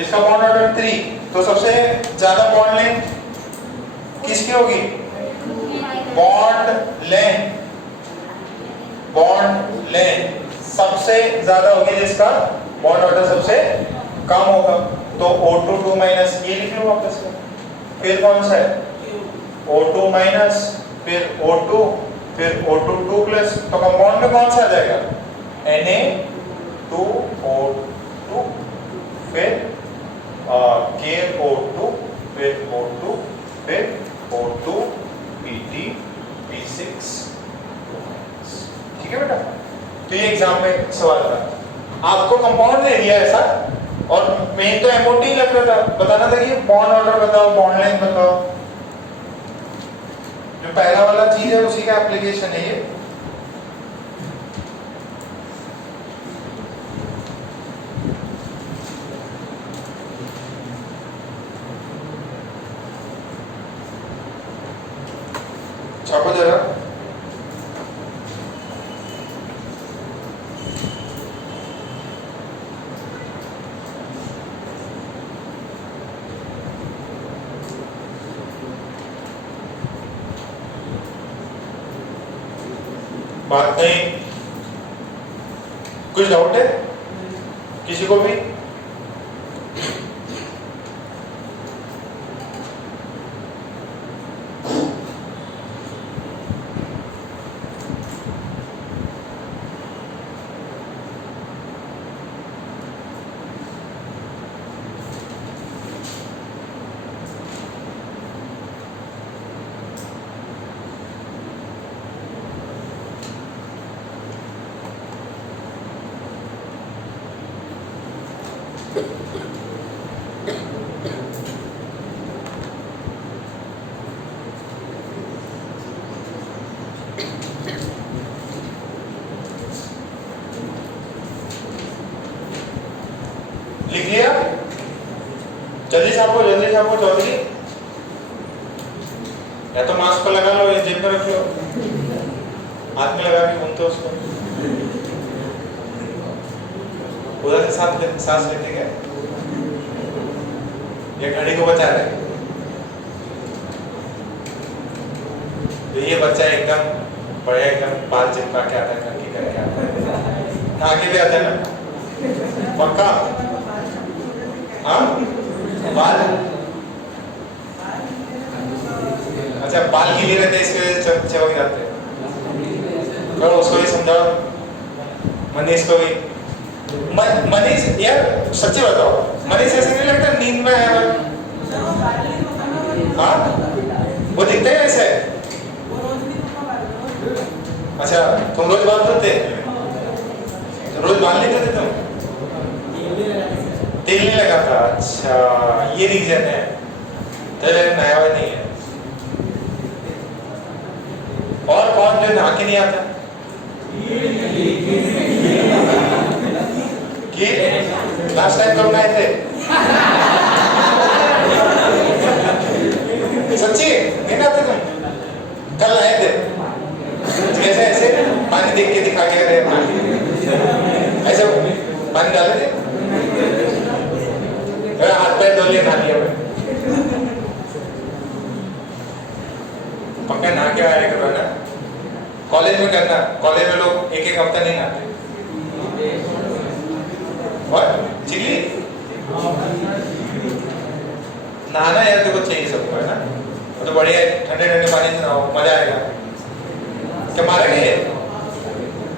इसका बॉन्ड ऑर्डर 3, तो सबसे ज्यादा बॉन्ड लेंथ किसकी होगी? बॉन्ड लेंथ सबसे ज्यादा होगी जिसका बॉन्ड ऑर्डर सबसे कम होगा, तो O2 2 माइनस, ये लिख लो वापस में। फिर कौन सा है? O2 माइनस, फिर O2, फिर O2 2 प्लस, तो कंपाउंड में कौन सा आ जाएगा? Na2O2, फिर KO2, फिर O2, फिर O2 Pt P6, ठीक है बेटा? तो ये एग्जाम में सवाल था, आपको कंपाउंड दे दिया ऐसा, और मेन तो MOT ही लग रहा था, बताना था कि बॉन्ड ऑर्डर बताओ, बॉन्ड लेंथ बताओ। जो पहला वाला चीज है उसी का एप्लीकेशन है ये। छापो जरा। बात नहीं, कुछ डाउट है किसी को भी? लिख लिया? जल्दी छापो चौधरी, या तो मास्क पर लगा लो या जेब में रख लो, हाथ में लगा के घूमते उसको। उधर से सांस लेते क्या? ये घड़ी को बचा रहे। तो ये बच्चा एकदम बढ़िया, एकदम बाल चिपका के आता है, करके करके आता है, नहा के भी आता है ना पक्का? हाँ, बाल अच्छा, बाल गीले रहते इसके वजह से चमक जाते हैं। चलो उसको भी समझाओ, मनीष को भी। मनीष यार सच्ची बताओ, मनीष ऐसे नहीं लगता नींद में है? हाँ, वो दिखते हैं ऐसे? अच्छा, तुम रोज बाल धोते? रोज बाल नहीं धोते तुम? तेल नहीं लगाता? अच्छा, ये रीजन है, तेल नया हुआ नहीं है। और कौन जो नहा के नहीं आता? कि लास्ट टाइम कब नहाए थे? सच्ची नहीं नहाते तुम? कल नहाए थे? कैसे ऐसे पानी देख के दिखा के रहे, ऐसे पानी डाले थे, हाथ पैर धो लिए, नहा लिया। पक्का नहा के आया करो ना, कॉलेज में करना। कॉलेज में लोग एक एक हफ्ता नहीं नहाते। और चिल्ली नहाना यार देखो चाहिए सबको, है ना? तो बढ़िया ठंडे ठंडे पानी से नहाओ, मजा आएगा। क्या मारेंगे ये?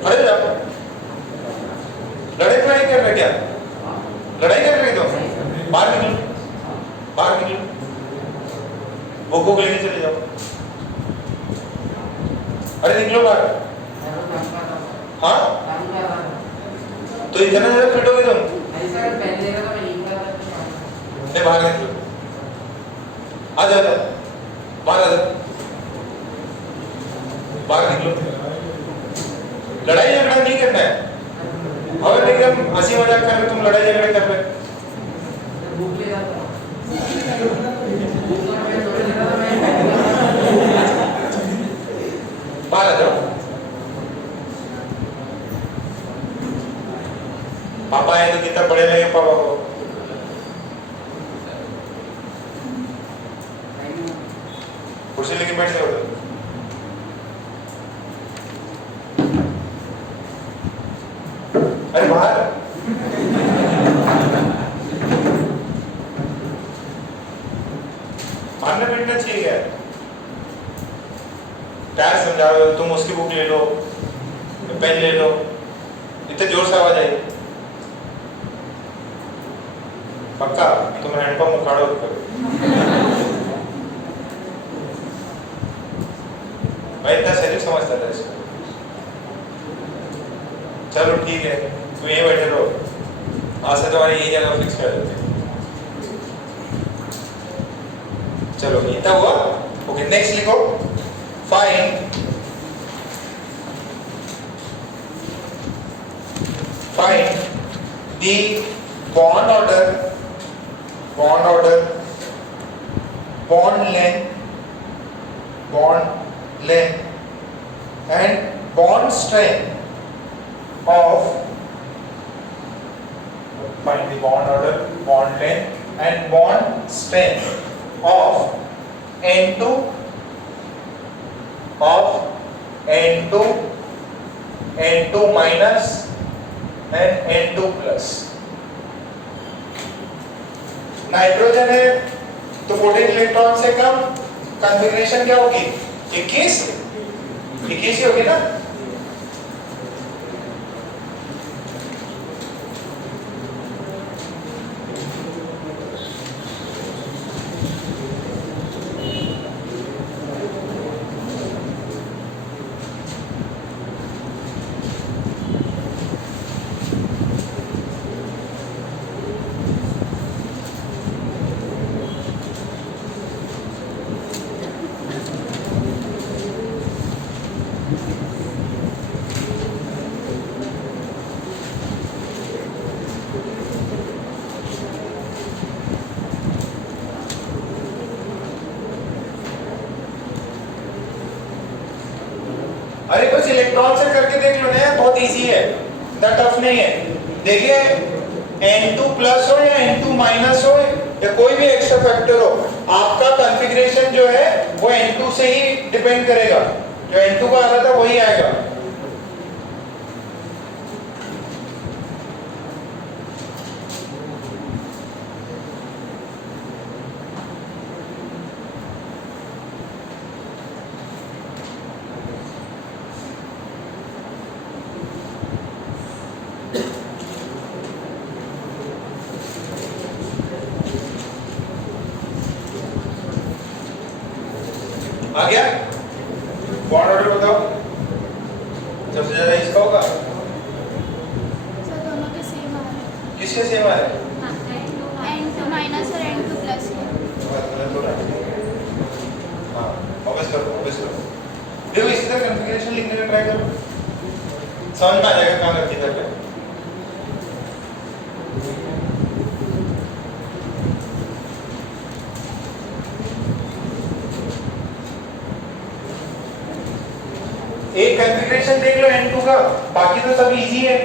अरे जाओ, लड़ाई कर रहे क्या? लड़ाई कर रहे तो बाहर निकलो, बुक को लेके चले जाओ। अरे निकलो बाहर। हाँ, तो इतना ज्यादा पिटोगे तुम? नहीं, बाहर निकलो, आ जाओ, बाहर आ जाओ, बाहर निकलो। लड़ाई झगड़ा नहीं करना है। और नहीं, हम हंसी मजाक कर रहे, तुम लड़ाई झगड़े कर रहे। करो। अरे बाहर मानना बेटना चाहिए क्या? क्या समझा रहे हो तुम? उसकी बुक ले लो, पेन ले लो, इतने जोर से आवाज आई। पक्का तुम हैंडपंप उखाड़ो करो मैं इतना शरीर समझता था इसको। चलो ठीक है, तुम यहीं बैठे रहो, आज से तुम्हारी यही जगह फिक्स कर देते हैं। चलो इतना हुआ। ओके नेक्स्ट लिखो, find the bond order, bond length and bond strength of, find the bond order, bond length and bond strength of N2 minus and N2 plus। Nitrogen है तो 14 इलेक्ट्रॉन से कम, कॉन्फ़िगरेशन क्या होगी? 21 ही होगी ना। अरे कुछ इलेक्ट्रॉन से करके देख लो ना, बहुत इजी है, इतना टफ नहीं है। देखिए N2 प्लस हो या N2 माइनस हो या कोई भी एक्स्ट्रा फैक्टर हो, आपका कॉन्फ़िगरेशन जो है वो N2 से ही डिपेंड करेगा। जो N2 का आ रहा था वही आएगा। आ गया? बॉन्ड ऑर्डर बताओ, सबसे ज्यादा इसका होगा। सर दोनों के सेम आ रहे हैं। किसके सेम आ रहे हैं? N2 माइनस और N2 प्लस के। हाँ वापस करो। देखो इसी तरह कॉन्फ़िगरेशन लिखने का ट्राई करो, समझ में आ जाएगा कहाँ गलती कर रहे हैं। एक कॉन्फ़िगरेशन देख लो N2 का, बाकी तो सब इजी है।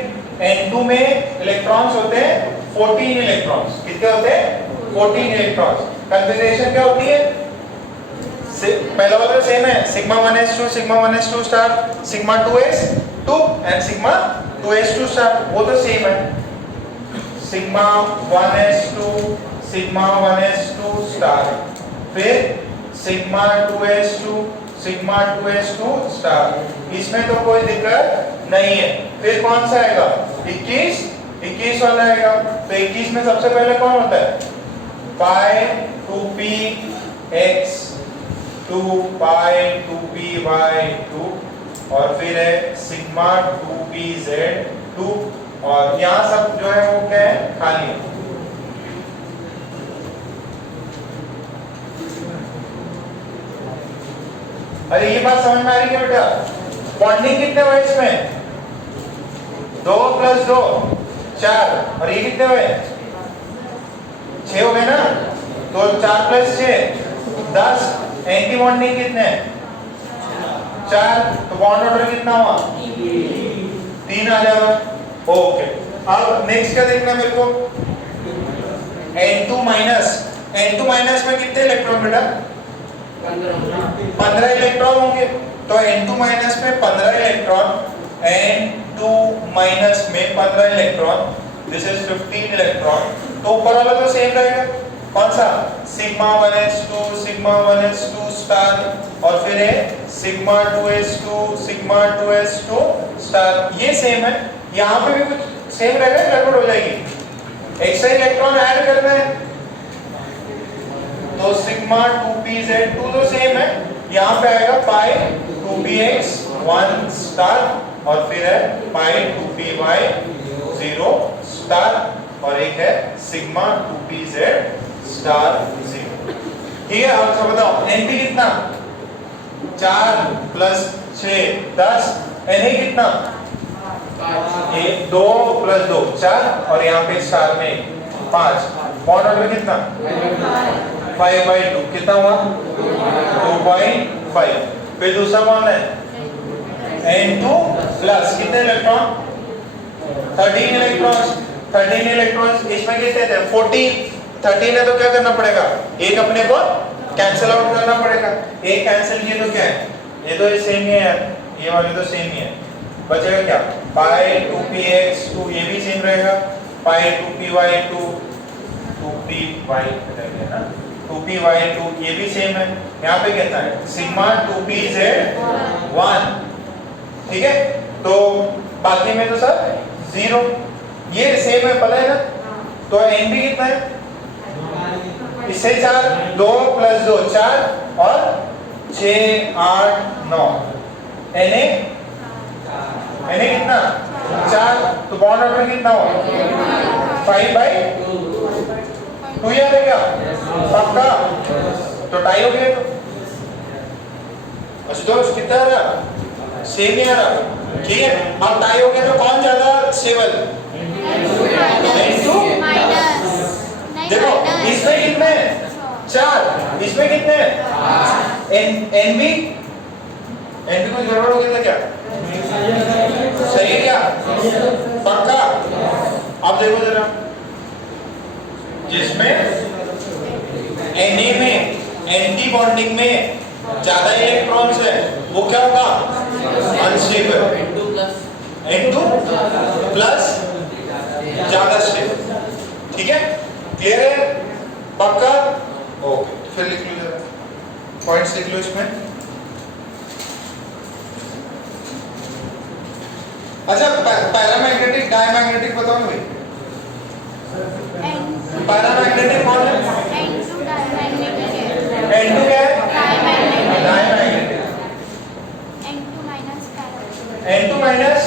N2 में इलेक्ट्रॉन्स होते हैं 14 इलेक्ट्रॉन्स। कितने होते हैं? 14 इलेक्ट्रॉन्स। कॉन्फ़िगरेशन क्या होती है? पहला वाला सेम है, sigma 1s2 sigma 1s2 star, sigma 2s2 and sigma 2s2 star, वो तो सेम है। Sigma 1s2 sigma 1s2 star, फिर sigma 2s2 sigma 2s2 star. इसमें तो कोई दिक्कत नहीं है। फिर कौन सा आएगा? 21 वाला आएगा। तो 21 में सबसे पहले कौन होता है? पाई 2px 2 पाई 2py2 और फिर है सिग्मा 2pz2 और यहाँ सब जो है वो क्या है? खाली है। अरे ये बात समझ में आ रही है बेटा? बॉन्डिंग कितने हुए इसमें? 2 + 2 4 और ये कितने हुए? 6 हो गए ना। तो 4 + 6 10। एंटी बॉन्डिंग कितने? 4। तो बॉन्ड ऑर्डर कितना हुआ? 3 आ जाएगा। ओके, अब नेक्स्ट क्या देखना मेरे को? N2 माइनस में कितने इलेक्ट्रॉन बेटा? 15 इलेक्ट्रॉन होंगे, तो N2 माइनस में 15 इलेक्ट्रॉन, N2 माइनस में 15 इलेक्ट्रॉन, दिस इज 15 इलेक्ट्रॉन। तो ऊपर वाला तो सेम रहेगा, कौन सा? Sigma 1s2 sigma 1s2 star, और फिर है sigma 2s2 sigma 2s2 star, ये सेम है। यहाँ पे भी कुछ सेम रहेगा, गड़बड़ हो जाएगी। एक्स्ट्रा इलेक्ट्रॉन ऐड करना है, तो सिग्मा 2pz2 तो सेम है, यहाँ पे आएगा पाई 2px 1 स्टार, और फिर है पाई 2py 0 स्टार, और एक है सिग्मा 2pz स्टार 0। ठीक है, अब सब बताओ Np कितना? 4 प्लस 6 10, Na कितना? 2 प्लस 2 4, और यहाँ पे स्टार में 5। बॉन्ड ऑर्डर कितना? 5/2, कितना हुआ? 2.5। फिर दूसरा बॉन्ड है N2 प्लस कितने इलेक्ट्रॉन? 13 इलेक्ट्रॉन्स। 13 इलेक्ट्रॉन्स इसमें कितने थे? 14। 13 है तो क्या करना पड़ेगा? एक अपने को कैंसिल आउट करना पड़ेगा। एक कैंसिल किए तो क्या है? ये तो सेम ही है यार, ये वाले तो सेम ही है। बचेगा क्या? पाई 2px2, ये भी सेम रहेगा, पाई 2py2 2py रहेगा ना, 2py2 ये भी सेम है। यहाँ पे कितना है? Sigma 2pz1। ठीक है, तो बाकी में तो सब 0, ये सेम है, पता है ना। तो Nb कितना है? इससे 4, 2 प्लस 2 4, और 6 8 9। Na कितना? 4, तो बॉन्ड ऑर्डर कितना हुआ? 5/2 याद है क्या? पक्का? तो टाई हो गया। तो कितना आ रहा? सेम ही आ रहा। ठीक है, अब टाई हो गया तो कौन ज्यादा स्टेबल? देखो इसमें कितने हैं? 4, इसमें कितने हैं? Nb कुछ गड़बड़ हो गया था क्या? सही है क्या? पक्का? अब देखो जरा, जिसमें Na में एंटी बॉन्डिंग में ज्यादा इलेक्ट्रॉन्स है वो क्या होगा? अनस्टेबल। N2 प्लस ज्यादा स्टेबल। ठीक है, क्लियर है? पक्का? ओके, फिर लिख लो जरा, पॉइंट्स लिख लो इसमें। अच्छा, पैरामैग्नेटिक डायमैग्नेटिक बताओ ना भाई। पैरामैग्नेटिक कौन है? N2 क्या है? डायमैग्नेटिक। N2 माइनस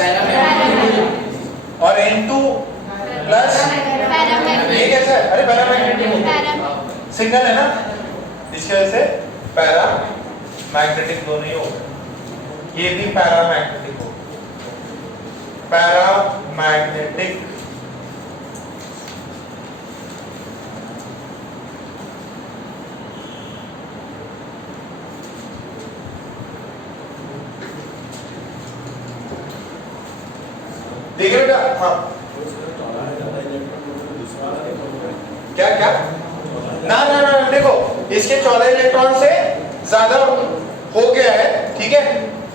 और N2 प्लस, ये कैसा है? अरे पैरामैग्नेटिक सिंगल है ना, इसकी वजह से पैरामैग्नेटिक दोनों ही हो गए। ये भी पैरामैग्नेटिक हो, पैरामैग्नेटिक। देखिए बेटा, हाँ क्या क्या? ना ना ना, देखो इसके 14 इलेक्ट्रॉन से ज्यादा हो गया है, ठीक है,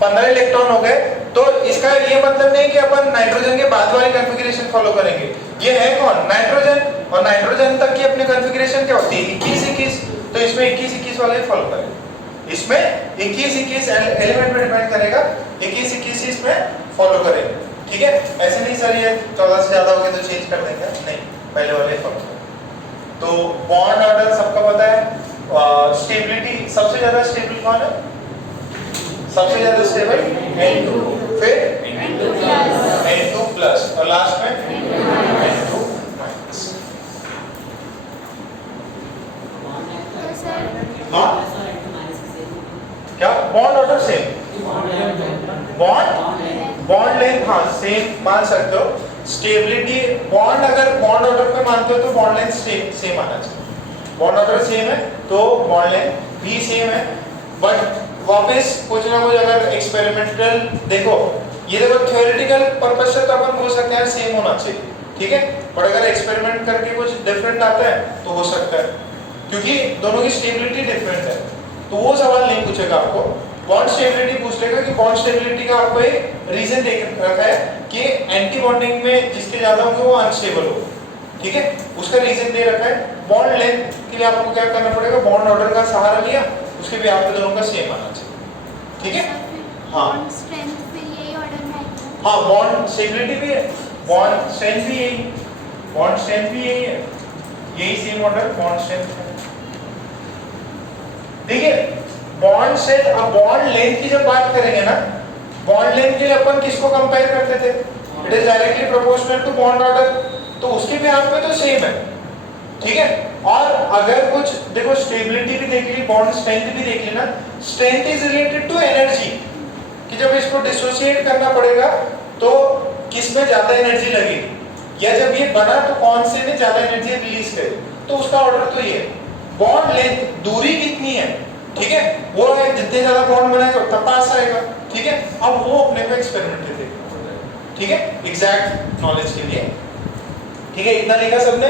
15 इलेक्ट्रॉन हो गए, तो इसका ये मतलब नहीं कि अपन नाइट्रोजन के बाद वाली कॉन्फ़िगरेशन फॉलो करेंगे। ये है कौन? नाइट्रोजन, और नाइट्रोजन तक की अपनी कॉन्फ़िगरेशन क्या होती है? 21-21, तो इसमें 21-21 वाले फॉलो करेंगे। इसमें 21-21 एलिमेंट पे डिपेंड करेगा, 21-21 इसमें फॉलो करेंगे। ठीक है, ऐसे नहीं सर ये 14 से ज्यादा हो गए तो चेंज कर देंगे, नहीं, पहले वाले फॉलो करेंगे। तो बॉन्ड ऑर्डर सबका पता है। स्टेबिलिटी, सबसे ज्यादा स्टेबल कौन है? सबसे ज्यादा स्टेबल N2, फिर N2 प्लस, और लास्ट में N2 माइनस। हाँ क्या? Bond order same, bond length हाँ सेम मान सकते हो। स्टेबिलिटी, बॉन्ड अगर बॉन्ड ऑर्डर पे मानते हो तो बॉन्ड लेंथ सेम आना चाहिए। बॉन्ड ऑर्डर सेम है तो बॉन्ड लेंथ भी सेम है। बट वापस कुछ ना कुछ अगर एक्सपेरिमेंटल देखो, ये देखो थ्योरेटिकल पर्पस से तो अपन बोल सकते हैं सेम होना चाहिए, ठीक है, पर अगर एक्सपेरिमेंट करके कुछ डिफरेंट आता है तो हो सकता है, क्योंकि दोनों की स्टेबिलिटी डिफरेंट है। तो वो सवाल नहीं पूछेगा आपको। बॉन्ड स्टेबिलिटी पूछ लेगा कि बॉन्ड स्टेबिलिटी का आपको एक रीजन दे रखा है कि एंटी बॉन्डिंग में जिसके ज्यादा होंगे वो अनस्टेबल हो, ठीक है, उसका रीजन दे रखा है। बॉन्ड लेंथ के लिए आपको क्या करना पड़ेगा, बॉन्ड ऑर्डर का सहारा लिया, उसके भी आप दोनों का सेम आना चाहिए, ठीक है। हाँ स्ट्रेंथ भी यही ऑर्डर में आएगी। हाँ, बॉन्ड स्टेबिलिटी भी है, बॉन्ड स्ट्रेंथ भी यही, बॉन्ड स्ट्रेंथ भी यही है, यही सेम ऑर्डर बॉन्ड स्ट्रेंथ है। देखिए बॉन्ड स्ट्रेंथ, अब बॉन्ड लेंथ की जब बात करेंगे ना, बॉन्ड लेंथ के लिए अपन किसको कंपेयर करते थे, it is directly proportional to bond order, तो उसके भी आप में तो सेम है, ठीक है। और अगर कुछ देखो स्टेबिलिटी भी देख ली, बॉन्ड स्ट्रेंथ भी देख ली ना, strength is related to energy, कि जब इसको डिसोसिएट करना पड़ेगा तो किस में ज्यादा एनर्जी लगेगी, या जब ये बना तो कौन से में ज्यादा एनर्जी रिलीज करे, तो उसका ऑर्डर तो ये है। बॉन्ड लेंथ, दूरी कितनी है, ठीक है, वो है जितने ज्यादा बॉन्ड बनाएगा उतना पास आएगा, ठीक है। अब वो अपने को एक्सपेरिमेंट थे, ठीक है, एग्जैक्ट नॉलेज के लिए, ठीक है। इतना लिखा सबने,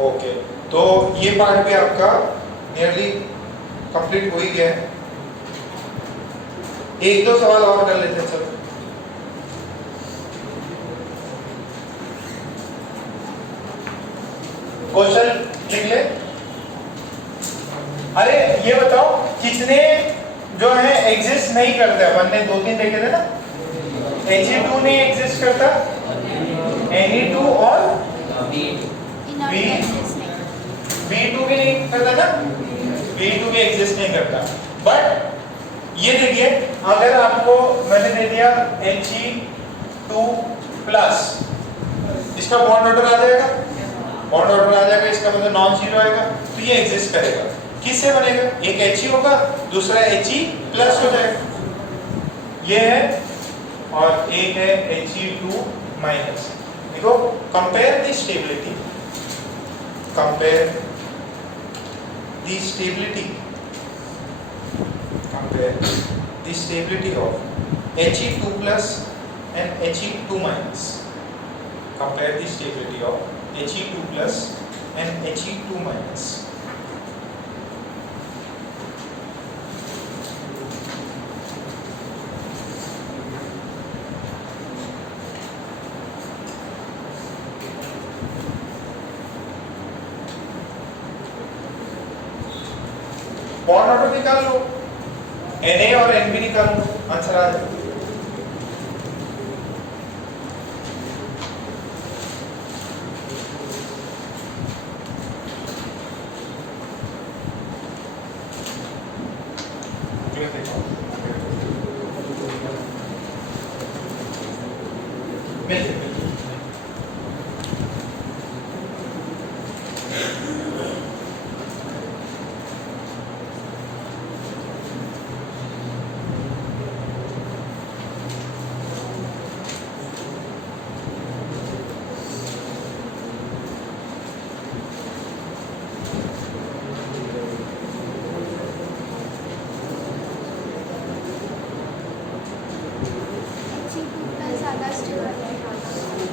ओके। तो ये पार्ट भी आपका नियरली कंप्लीट हो ही गया है। एक दो सवाल और कर लेते हैं सब। क्वेश्चन लिख ले। अरे ये बताओ कितने जो है एग्जिस्ट नहीं करते, अपन ने 2-3 देखे थे ना, He2 नहीं एग्जिस्ट करता, Na2 और B2 भी नहीं करता ना, B2 भी एग्जिस्ट नहीं करता। बट ये देखिए, अगर आपको मैंने दे दिया He2 प्लस, इसका बॉन्ड ऑर्डर आ जाएगा, बॉन्ड ऑर्डर आ जाएगा, इसका मतलब नॉन जीरो आएगा, तो ये एग्जिस्ट करेगा। किससे बनेगा, एक He होगा, दूसरा He प्लस हो जाएगा, ये है, और एक है He2 माइनस। देखो compare the stability, compare the stability, compare the stability of He2 plus and He2 minus. Compare the stability of He2 plus and He2 minus. Bond order निकाल लो, Na और Nb निकालो, आंसर आ जाएगा।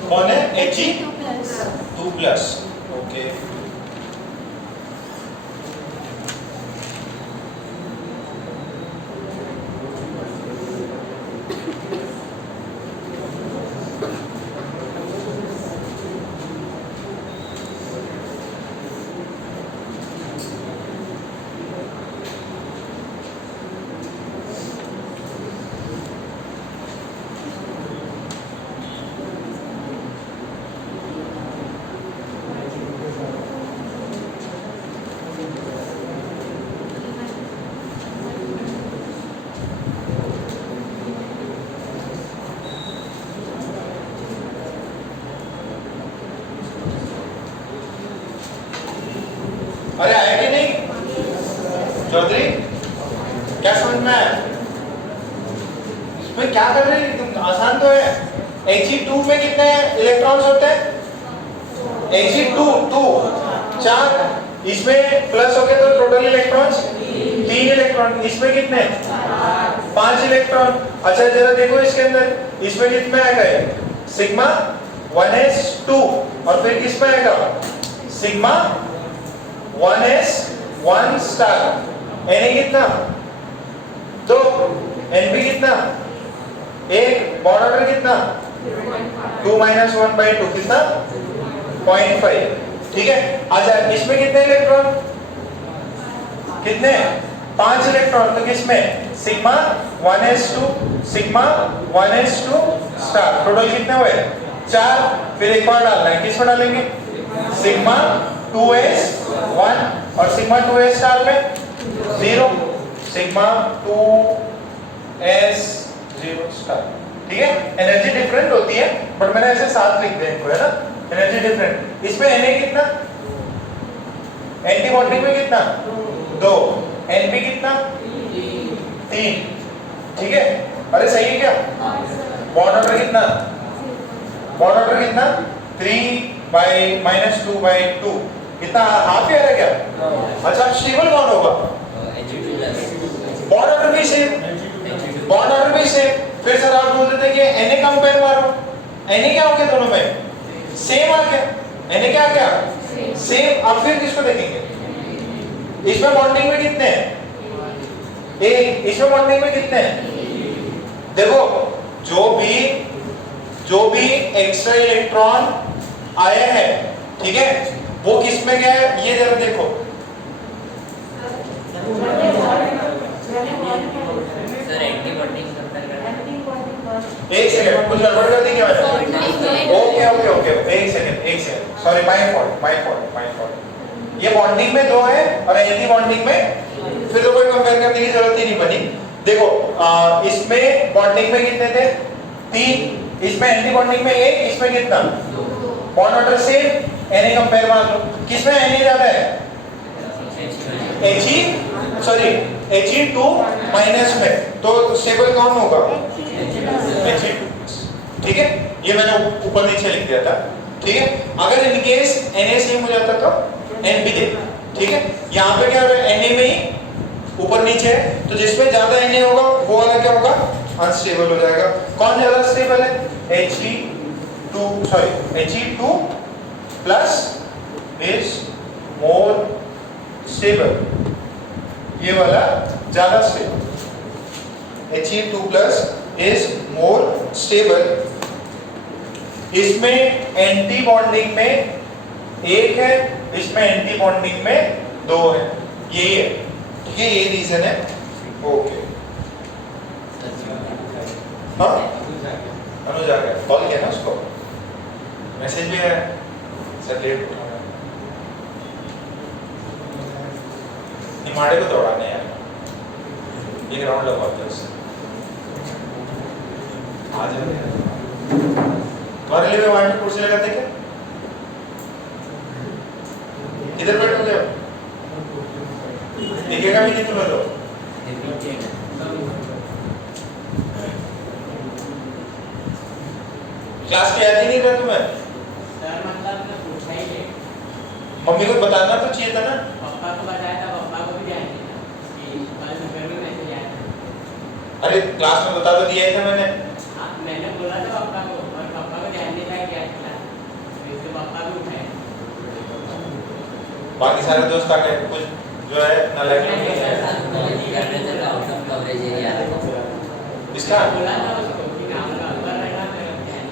कौन है, He2 plus, okay. अरे आया कि नहीं चौधरी, क्या समझ में आया? इसमें क्या कर रहे हैं तुम, आसान तो है। He2 में कितने इलेक्ट्रॉन्स होते हैं, He2 2 4, इसमें प्लस हो गए तो टोटल इलेक्ट्रॉन्स 3 इलेक्ट्रॉन, इसमें कितने 5 इलेक्ट्रॉन। अच्छा जरा देखो इसके अंदर, इसमें कितने आएगा, सिग्मा 1s2, और फिर किसमें आएगा सिग्मा 1s1 स्टार, Na कितना 2, Nb कितना 1, बॉन्ड ऑर्डर कितना 2 - 1/2 कितना 0.5, ठीक है। अच्छा इसमें कितने इलेक्ट्रॉन, कितने 5 इलेक्ट्रॉन, तो किसमें sigma 1s2 sigma 1s2 star, total कितने हुए 4, फिर एक बार डालना है, किस में डालेंगे सिग्मा 2s1 और सिग्मा 2s स्टार में 0, सिग्मा 2s 0 स्टार, ठीक है। एनर्जी डिफरेंट होती है बट मैंने ऐसे साथ लिख दिया इनको, है ना, एनर्जी डिफरेंट। इसमें Na कितना, एंटीबॉडी में कितना 2, Nb कितना 3, ठीक है। अरे सही है क्या, बॉन्ड ऑर्डर कितना, बॉन्ड ऑर्डर कितना 3/-2/2 कितना, हाफ ही आ रहा है क्या। अच्छा स्टेबल कौन होगा, बॉन्ड ऑर्डर भी सेम, बॉन्ड ऑर्डर भी सेम। फिर सर आप बोल देते कि Na कंपेयर मारो, Na क्या हो गया दोनों में सेम आ गया, Na क्या आ गया सेम। अब फिर किसको देखेंगे, इसमें बॉन्डिंग में कितने हैं 1, इसमें बॉन्डिंग में कितने हैं, देखो जो भी एक्स्ट्रा इलेक्ट्रॉन आया है, ठीक है, वो किस में गया है, ये जरा देखो सर एंटीबॉडी कंपेयर करना, एक सेकंड, कुछ गड़बड़ कर दी क्या मैंने, ओके एक सेकंड सॉरी, माय फॉल्ट। ये बॉन्डिंग में 2 है और एंटी बॉन्डिंग में, फिर तो कोई कंपेयर करने की जरूरत ही नहीं बनी। देखो इसमें बॉन्डिंग में कितने थे 3, इसमें एंटी बॉन्डिंग में 1, इसमें कितना, bond order same, Na compare मान लो, किसमें Na ज्यादा है He2 माइनस में, तो स्टेबल कौन होगा He2, ठीक है। ये मैंने ऊपर नीचे लिख दिया था, ठीक है। अगर इन केस Na सेम हो जाता तो Nb दे, ठीक है। यहाँ पे क्या हो रहा है Na में ही ऊपर नीचे है, तो जिसमें ज्यादा Na होगा वो वाला क्या होगा अनस्टेबल हो जाएगा। कौन ज्यादा स्टेबल है He2 plus is more stable, ये वाला ज्यादा stable, He2 plus is more stable. इसमें एंटी बॉन्डिंग में 1 है, इसमें एंटी बॉन्डिंग में 2 है, ये है, ठीक है, ये रीजन है। ओके हाँ अनुज आ गया, कॉल किया ना उसको, मैसेज भी है सर लेट उठा रहा है, निमाड़े को दौड़ाने यार, एक राउंड लगवाते हैं उससे, आ जाए तुम्हारे लिए वहां पे कुर्सी लगाते क्या, इधर बैठोगे दिखेगा भी नहीं तुम्हें लोग, क्लास के याद ही नहीं रहा तुम्हें, मम्मी को बताना तो चाहिए था ना, पापा को बताया था, पापा को भी ध्यान दिया कि कल दोपहर में मैसेज आया था। अरे क्लास में बता तो दिया ही था मैंने, मैंने बोला था पापा को, और पापा को ध्यान नहीं था क्या क्लास, फिर तो पापा भी उठाए। बाकी सारे दोस्त आ गए, कुछ जो है नालायक आउट ऑफ कवरेज एरिया इसका, बोला था उसको कि काम का अंदर रहना मेरा ध्यान।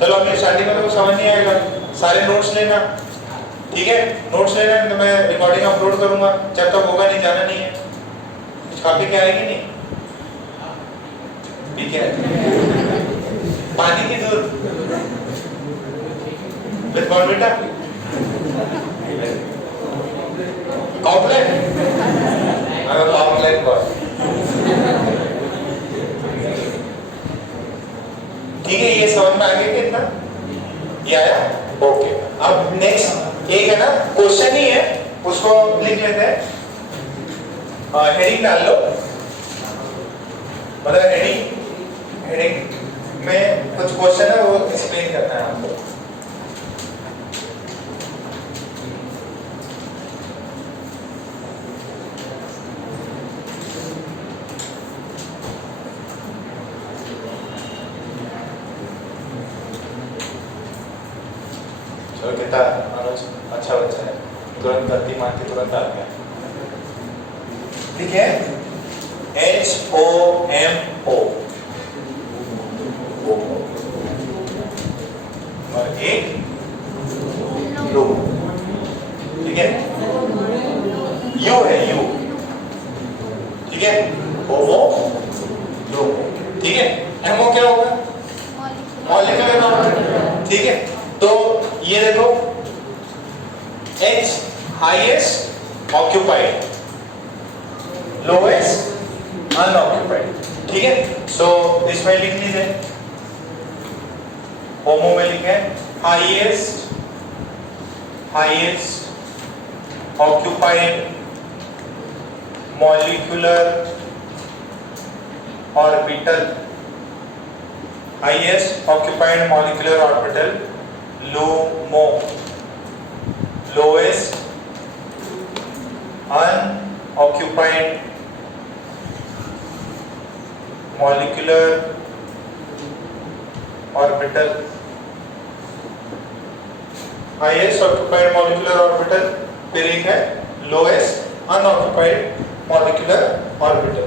चलो अभी स्टार्टिंग में तो समझ नहीं आएगा, सारे नोट्स लेना, ठीक है, नोट्स लेना, तो मैं रिकॉर्डिंग अपलोड करूंगा, जब तक होगा नहीं जाना नहीं है, कुछ काफी क्या आएगी नहीं, ठीक है, पानी की दूर विद Bournvita Complan, I am Complan boy, ठीक है, ये समझ में आ गया कितना, ये आया, ओके। अब नेक्स्ट एक है ना क्वेश्चन ही है, उसको लिख लेते हैं, हेडिंग डाल लो, मतलब हेडिंग में कुछ क्वेश्चन है वो एक्सप्लेन करना है आपको। चलो कितना अनुज अच्छा बच्चा है, तुरंत गलती मान के तुरंत आ गया, ठीक है, HOMO और एक लो, ठीक है, यू है यू, ठीक है, होमो लो, ठीक है। एमओ क्या होगा? मॉलिक्यूलर नंबर, ठीक है। तो ये देखो H highest occupied, lowest unoccupied, ठीक है। सो इसमें लिख लीजिए, होमो में लिखे highest occupied molecular orbital, highest occupied molecular orbital LUMO, lowest unoccupied molecular orbital, highest occupied molecular orbital, फिर एक है लोएस्ट अनऑक्यूपाइड मॉलिक्यूलर ऑर्बिटल।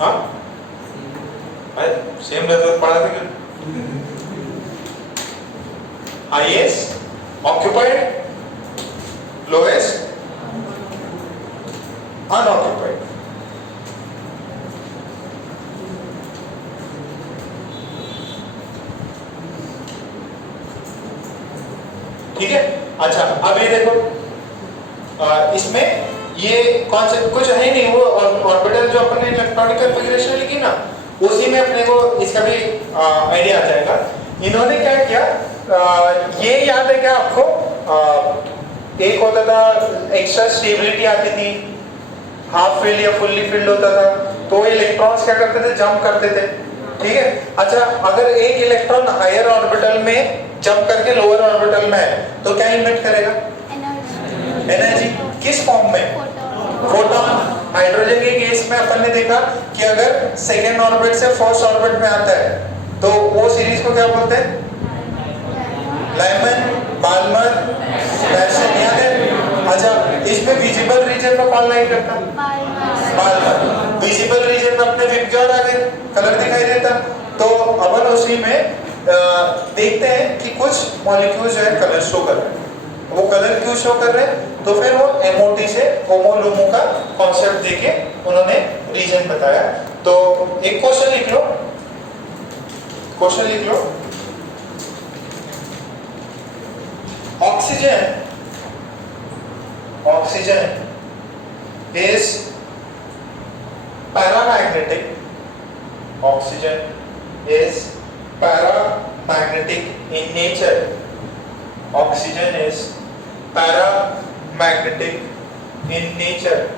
हाँ सेम रहता, पढ़ा था क्या? हाईएस्ट ऑक्यूपाइड, लोएस्ट अनऑक्यूपाइड, ठीक है। अच्छा अब ये देखो, इसमें ये कॉन्सेप्ट कुछ है नहीं, वो ऑर्बिटल जो अपन ने इलेक्ट्रॉनिक कॉन्फ़िगरेशन लिखी ना, उसी में अपने को इसका भी आइडिया आ जाएगा। इन्होंने क्या किया, ये याद है क्या आपको, एक होता था एक्स्ट्रा स्टेबिलिटी आती थी, हाफ फील्ड या फुल्ली फील्ड होता था, तो इलेक्ट्रॉन्स क्या करते थे, जंप करते थे, ठीक है। अच्छा अगर एक इलेक्ट्रॉन हायर ऑर्बिटल में जंप करके लोअर ऑर्बिटल में है तो क्या इमिट करेगा? एनर्जी। किस फॉर्म में? फोटॉन। हाइड्रोजन के केस में अपन ने देखा कि अगर सेकेंड ऑर्बिट से फर्स्ट ऑर्बिट में आता है तो वो सीरीज को क्या बोलते हैं? लाइमन, बाल्मर, डैल्टन, याद है? अच्छा इसमें विजिबल रीजन में कौन लाइन करता? बाल्मर। विजिबल रीजन में अपने विपक्योर आगे कलर दिखाई देता, तो अपन उसी में देखते हैं कि कुछ मॉलिक्यूल जो है कलर शो कर रहे हैं। वो कलर क्यों शो कर रहे हैं? तो फिर वो एमओटी से होमो लुमो का कॉन्सेप्ट देके उन्होंने रीजन बताया। तो एक क्वेश्चन लिख लो, oxygen is paramagnetic. Oxygen is paramagnetic in nature. Oxygen is paramagnetic in nature,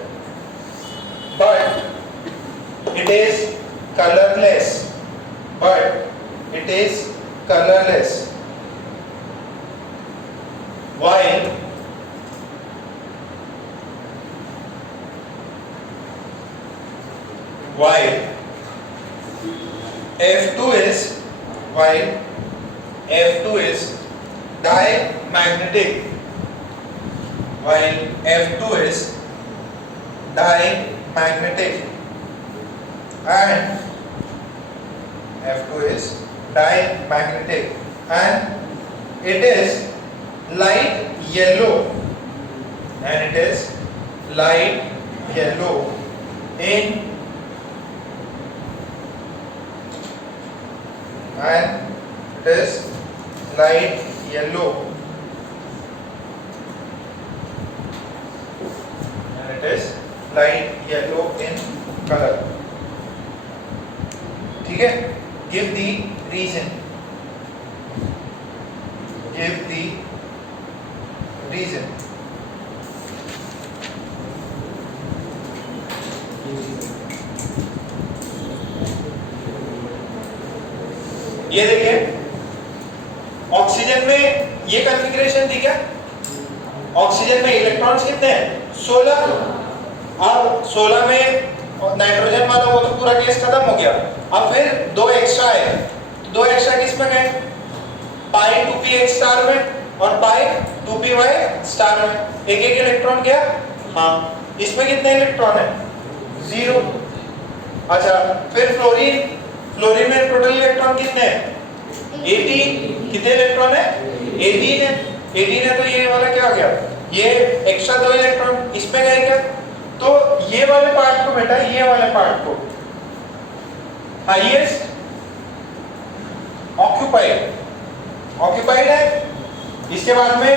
but it is colorless. While F2 is diamagnetic. And it is light yellow in color. ठीक है, give the reason. ये देखिए oxygen में ये configuration थी क्या? Oxygen में electrons कितने हैं? 16। अब 16 में नाइट्रोजन वाला वो तो पूरा केस खत्म हो गया। अब फिर 2 एक्स्ट्रा है, 2 एक्स्ट्रा किस में गए? पाई 2p स्टार में और पाई 2py स्टार में एक एक इलेक्ट्रॉन गया। हाँ, इसमें कितने इलेक्ट्रॉन है? 0। अच्छा, फिर फ्लोरीन में टोटल इलेक्ट्रॉन कितने हैं? 18। कितने इलेक्ट्रॉन है? 18 है। 18 है तो ये वाला क्या हो गया? ये एक्स्ट्रा 2 इलेक्ट्रॉन इसमें गए क्या? तो ये वाले पार्ट को बेटा, ये वाले पार्ट को हाईएस्ट ऑक्यूपाइड है। इसके बाद में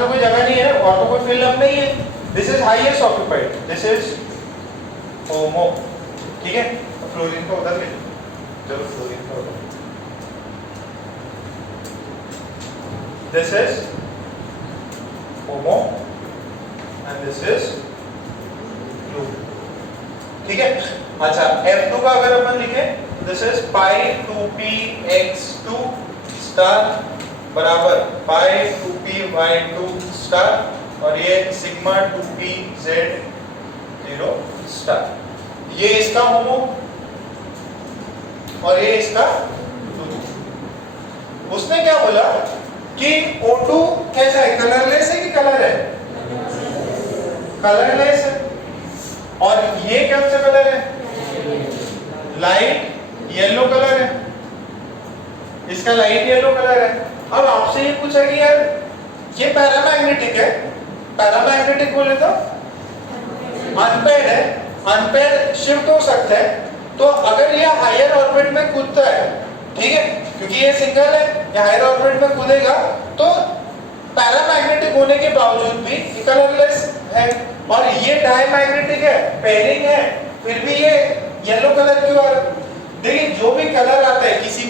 तो कोई जगह नहीं है और तो कोई फिल अप नहीं है। This is highest occupied, this is HOMO. ठीक है, तो फ्लोरीन को उधर ले चलो, फ्लोरीन को उधर। This is homo and this is blue. ठीक है। अच्छा, F2 का अगर अपन लिखे, this is pi 2px2 star बराबर पाई 2py2 स्टार और ये सिग्मा 2pz0 स्टार। ये इसका होमो और ये इसका ब्लू। उसने क्या बोला कि O2 कैसा है? कलरलेस है कि कलर है? कलरलेस है। और ये कौन सा कलर है? लाइट येलो कलर है। इसका लाइट येलो कलर है। अब आपसे ये पूछा कि यार ये पैरामैग्नेटिक है, पैरामैग्नेटिक बोले तो अनपेयर्ड है, अनपेयर्ड शिफ्ट हो सकता है। तो अगर ये हायर ऑर्बिट में कूदता है, ठीक है, क्योंकि ये सिंगल है, ये हायर ऑर्बिट में कूदेगा तो पैरामैग्नेटिक होने के बावजूद भी कलरलेस है। और ये डायमैग्नेटिक है, पेयरिंग है, फिर भी ये येलो कलर क्यों आ रहा है? देखिए, जो भी कलर आता है किसी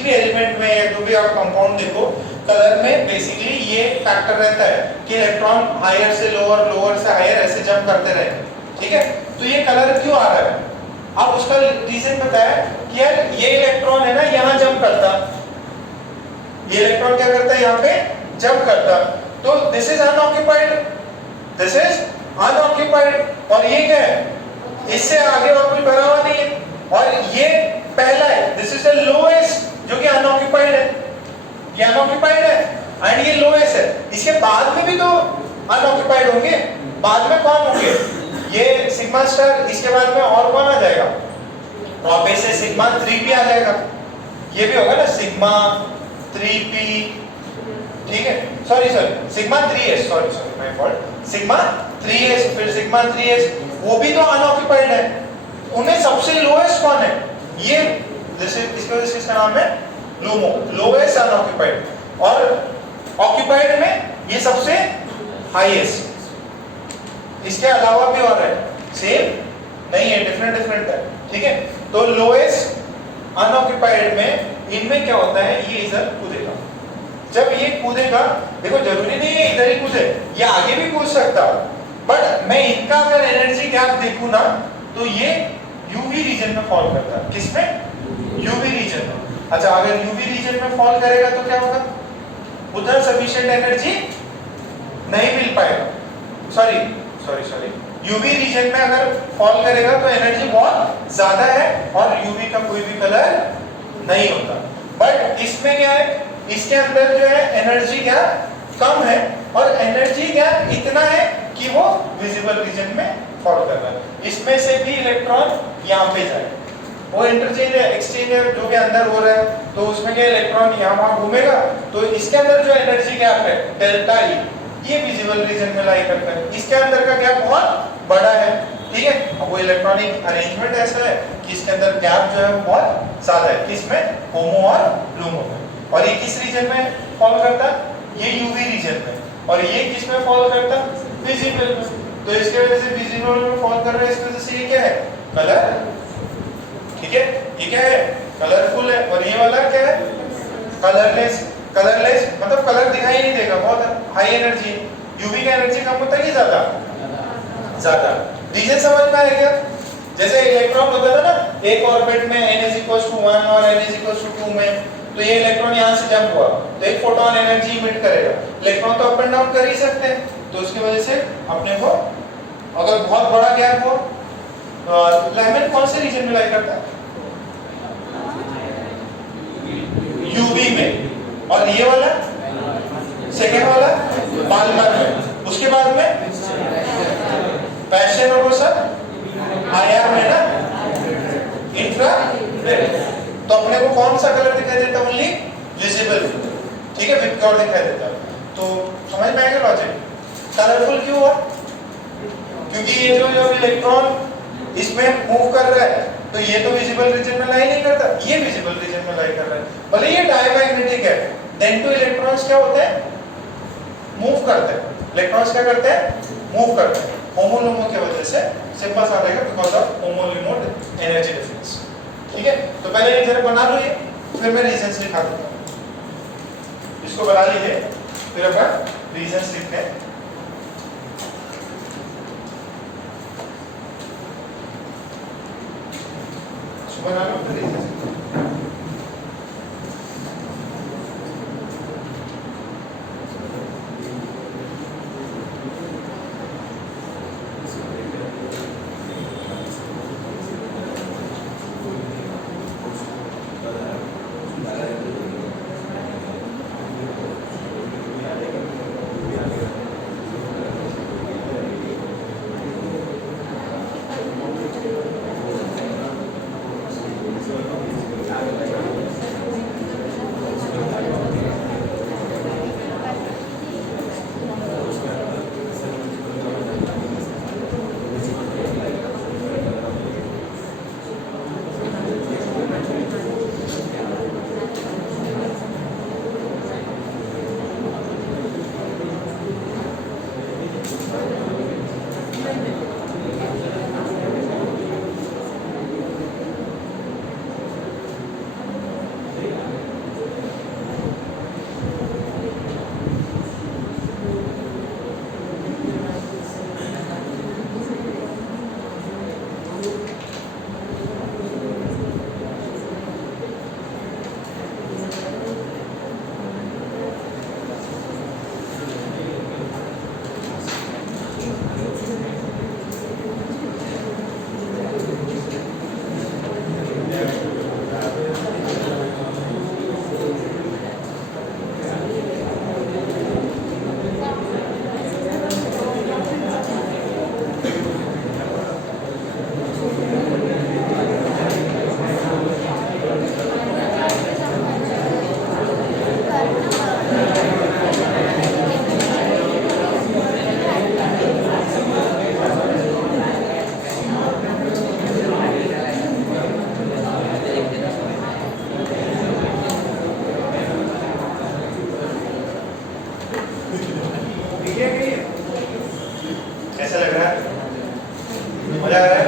भी एलिमेंट में या जो भी आप कंपाउंड देखो, कलर में बेसिकली ये फैक्टर रहता है कि इलेक्ट्रॉन हायर से लोअर, लोअर से हायर ऐसे जंप करते रहेंगे। ठीक है, तो ये कलर क्यों आ रहा है? अब उसका रीजन बताया कि यार ये इलेक्ट्रॉन है ना, यहाँ जंप करता, ये इलेक्ट्रॉन क्या करता है? यहाँ पे जंप करता। तो this is unoccupied, this is unoccupied. और ये क्या है? इससे आगे और कुछ भरा हुआ नहीं है। और ये पहला है, दिस इज द लोएस्ट, जो कि अनऑक्यूपाइड है। ये अनऑक्यूपाइड है एंड ये लोएस्ट है। इसके बाद में भी तो अनऑक्यूपाइड होंगे। बाद में कौन होंगे? ये सिग्मा स्टार, इसके बाद में और कौन आ जाएगा? वापस से सिग्मा 3p आ जाएगा। ये भी होगा ना सिग्मा 3p, ठीक है, sorry sigma 3s, sorry my fault, sigma 3s, फिर सिग्मा 3s, वो भी तो अनऑक्यूपाइड है। उनमें सबसे लोएस्ट कौन है? ये इसका नाम है लूमो, लोएस्ट अनऑक्यूपाइड। और ऑक्यूपाइड में ये सबसे हाईएस्ट। इसके अलावा भी और है, सेम नहीं है, डिफरेंट है। ठीक है, तो लोएस्ट अनऑक्यूपाइड में इनमें क्या होता है? ये इधर कूदेगा। जब ये कूदेगा, देखो जरूरी नहीं है इधर ही कूदे, ये आगे भी कूद सकता, बट मैं इनका अगर एनर्जी गैप देखूं ना, तो ये यूवी रीजन में फॉल करता है। किसमें? यूवी रीजन में। अच्छा, अगर यूवी रीजन में फॉल करेगा तो क्या होगा? उधर सफिशिएंट एनर्जी नहीं मिल पाएगा। सॉरी यूवी रीजन में अगर फॉल करेगा तो एनर्जी बहुत ज्यादा है और यूवी का कोई भी कलर नहीं होता। बट इसमें क्या है? इसके अंदर जो है एनर्जी गैप कम है और एनर्जी गैप इतना है कि वो विजिबल रीजन में फॉल कर रहा है। इसमें से भी इलेक्ट्रॉन यहाँ पे जाए, वो इंटरचेंज एक्सचेंज जो भी अंदर हो रहा है, तो उसमें क्या इलेक्ट्रॉन यहाँ वहाँ घूमेगा, तो इसके अंदर जो एनर्जी गैप है डेल्टा ई, ये विजिबल रीजन में लाई करता है। इसके अंदर का गैप बहुत बड़ा है। ठीक है, अब वो इलेक्ट्रॉनिक अरेंजमेंट ऐसा है कि इसके अंदर गैप जो है बहुत ज्यादा है। किसमें? होमो और लूमो में। और ये किस रीजन में फॉल करता? ये यूवी रीजन में। और ये किस में फॉल करता? विजिबल में। तो इसके वजह से विजिबल में फॉल कर रहा है, इसकी वजह से ये क्या है? कलर। ठीक है, ये क्या है? कलरफुल है। और ये वाला क्या है? कलरलेस। कलरलेस मतलब कलर दिखाई नहीं देगा, बहुत हाई एनर्जी। यूवी का एनर्जी कम होता है कि ज्यादा? ज्यादा। रीजन समझ में आया क्या? जैसे इलेक्ट्रॉन होता था ना, एक ऑर्बिट में n=1 और n=2 में, तो ये इलेक्ट्रॉन यहाँ से जंप हुआ तो एक फोटोन एनर्जी इमिट करेगा। इलेक्ट्रॉन तो अप एंड डाउन कर ही सकते हैं, तो उसकी वजह से अपने को अगर बहुत बड़ा गैप हो, लैमेन कौन से रीजन में लाई करता है? ट्यूबिंग में, और ये वाला सेकेंड वाला पाल्मर में, उसके बाद में पैशन और वो सब आईआर में ना, इंफ्रारेड। तो अपने को कौन सा कलर दिखाई देता है? ओनली विजिबल, ठीक है, विपक्योर दिखाई देता है। तो समझ में आएगा लॉजिक? कलरफुल क्यों हुआ? क्योंकि ये जो इलेक्ट्रॉन इसमें मूव कर रहा है, तो ये तो विजिबल रीजन में लाई नहीं करता, ये विजिबल रीजन में लाई कर रहा है। भले ये डायमैग्नेटिक है, देन टू इलेक्ट्रॉन्स क्या होते हैं? मूव करते हैं। इलेक्ट्रॉन्स क्या करते हैं? मूव करते हैं। होमोलुमो की वजह से, सिंपल सा रहेगा, बिकॉज ऑफ होमोलुमो एनर्जी डिफरेंस। ठीक है, तो पहले ये जरा बना लो ये, फिर मैं रीजंस लिखा दूंगा। इसको बना लीजिए, फिर अपन रीजंस लिखते हैं। बना लो फिर रीजंस। कैसा लग रहा है? मजा आ रहा है?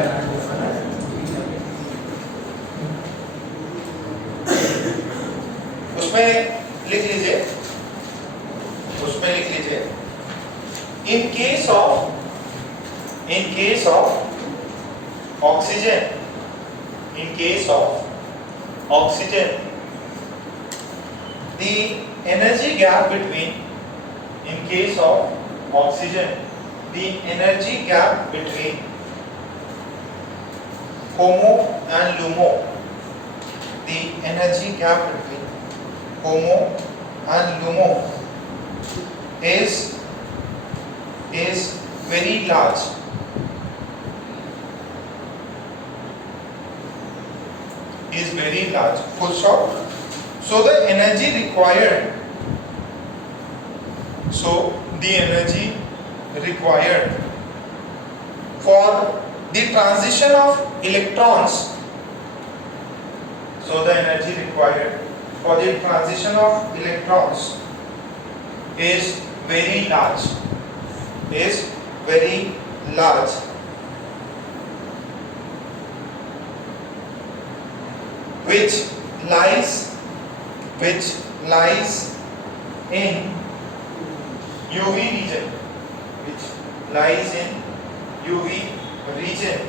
उसमें लिख लीजिए, in case of oxygen the energy gap between HOMO and LUMO, the energy gap between HOMO and LUMO is very large. Full stop. So the energy required for the transition of electrons is very large, which lies in UV region,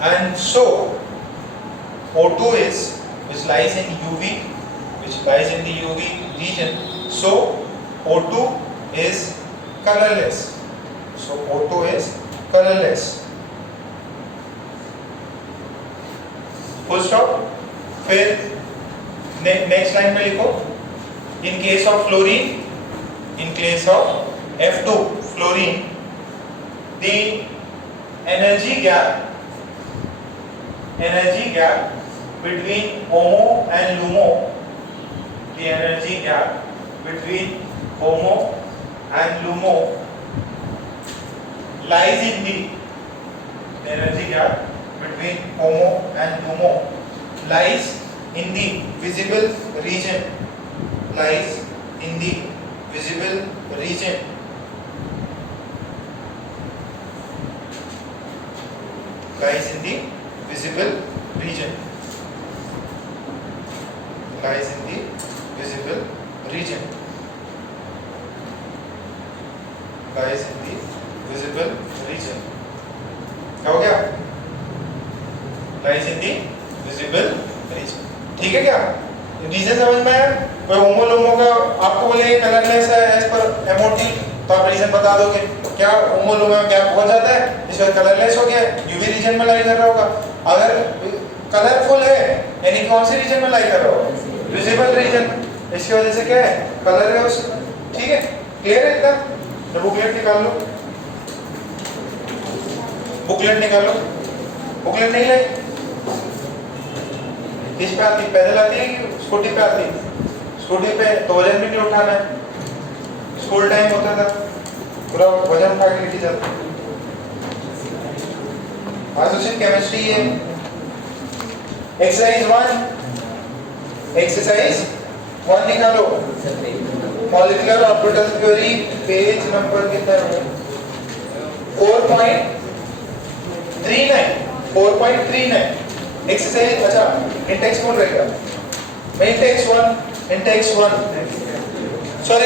and so O2 which lies in the UV region, so O2 is colorless. Full stop. फिर next line में लिखो, in case of fluorine, in case of F2 fluorine, the energy gap between HOMO and LUMO, the energy gap between HOMO and LUMO lies in the energy gap between HOMO and LUMO lies in the visible region, lies in the visible region. Lies in the visible region. Lies in the visible region. Lies in the visible region. क्या हो गया? Lies in the visible region. ठीक है क्या? Reason समझ में आया? कोई होमो लोमो का आपको बोले कलरलेस है एज पर एमओटी, तो आप रीजन बता दोगे क्या होमो लोमो में गैप हो जाता है, इसका कलरलेस हो गया, यूवी रीजन में लाई कर रहा होगा। अगर कलरफुल है यानी कौन से रीजन में लाई कर रहा होगा? विजिबल रीजन, इसकी वजह से क्या है, कलर है उसका। ठीक है, क्लियर है एकदम? तो बुकलेट निकाल लो, बुकलेट निकालो। बुकलेट नहीं लाई, किस पे आती, पैदल आती है कि स्कूटी पे आती? स्कूटी पे तो वजन भी नहीं उठाना है, स्कूल टाइम होता था पूरा वजन उठा के लेके जाते। आज तो सिर्फ केमिस्ट्री है। एक्सरसाइज 1 निकालो, molecular orbital theory, page number कितना है? 4.39 एक्सरसाइज। अच्छा इंटेक्स कौन रहेगा? मैं इंटेक्स 1 सॉरी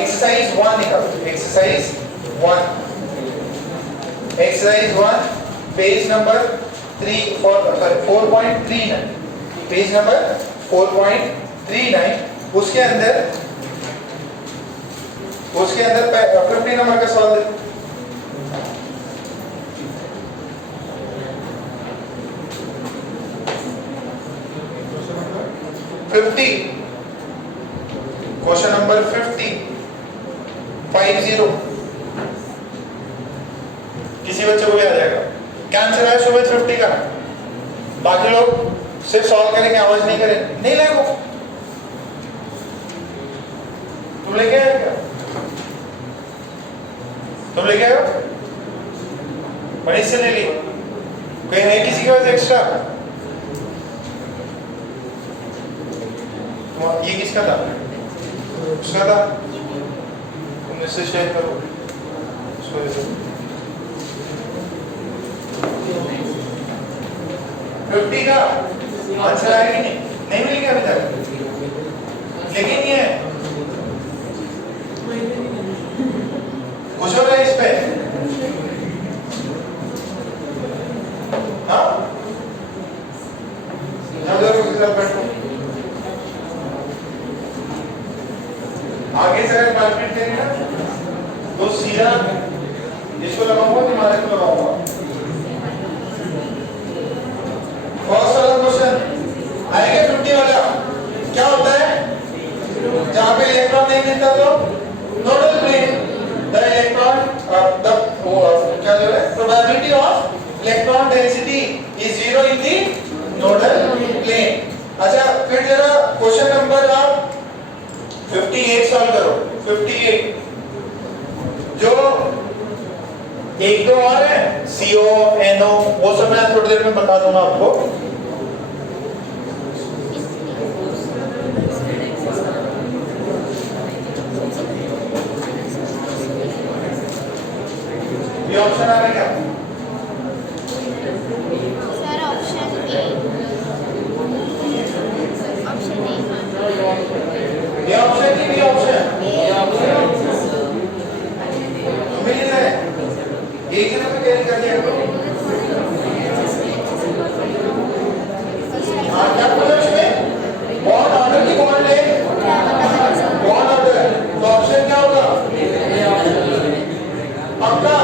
एक्सरसाइज 1 निकालो, exercise 1 page number 4.39, page number 4.39। उसके अंदर 50 नंबर का सवाल दे। क्वेश्चन नंबर 50 किसी बच्चे को भी आ जाएगा। क्या आंसर है सुबह 50 का? बाकी लोग सिर्फ सॉल्व करेंगे, आवाज नहीं करें, नहीं लगो। तुम लेके आए क्या? तुम लेके आए हो? मनीष से ले ली? कोई है किसी के पास एक्स्ट्रा? ये किसका था? उसका था? तुम इससे शेयर करो। 50 का आंसर आया कि नहीं मिल गया अभी तक? लेकिन ये कुछ हो रहा है इस पे? हाँ बैठो। आगे से अगर बालपीट देंगे ना तो सीधा इसको लगाऊंगा, तुम्हारे को लगाऊंगा। फर्स्ट वाला क्वेश्चन आएगा 50 वाला। क्या होता है जहां पे इलेक्ट्रॉन नहीं मिलता तो नोडल प्लेन, द इलेक्ट्रॉन क्या जो है probability of electron density is 0 in the nodal plane. अच्छा फिर जरा क्वेश्चन नंबर आप 58 सॉल्व करो। 58 जो एक दो और है CO NO, वो सब मैं थोड़ी देर में बता दूंगा आपको। ये ऑप्शन आ रहा है क्या? सर ऑप्शन ए, ये ऑप्शन की भी ऑप्शन मिल रहा है। एक जगह पे कैरी कर दिया करो। हाँ क्या बोला उसमें? बॉन्ड ऑर्डर की बॉन्ड ले, बॉन्ड ऑर्डर। तो ऑप्शन क्या होगा? पक्का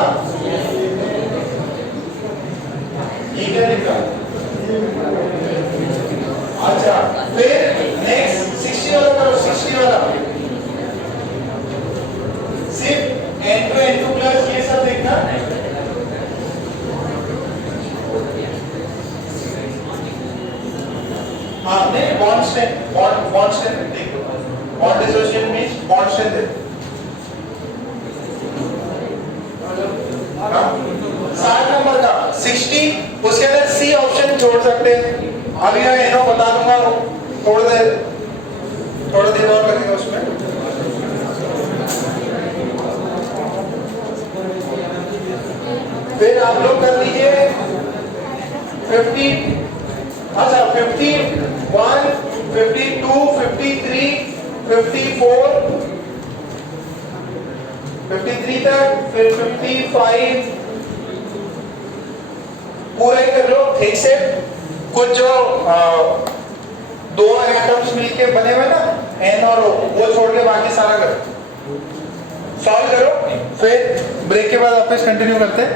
bond dissociation means bond strength है। 60 नंबर का 60 उसके अंदर सी ऑप्शन छोड़ सकते हैं। अभी मैं इन्हों बता दूंगा थोड़ा दिन और लगेगा उसमें। फिर आप लोग कर लीजिए 50 अच्छा 51 52 53 54 53 तक फिर 55 पूरा ही कर लो ठीक से। कुछ जो दो एटम्स मिलके बने हुए ना एन और ओ वो छोड़ के बाकी सारा करो सॉल्व करो। फिर ब्रेक के बाद वापस कंटिन्यू करते हैं।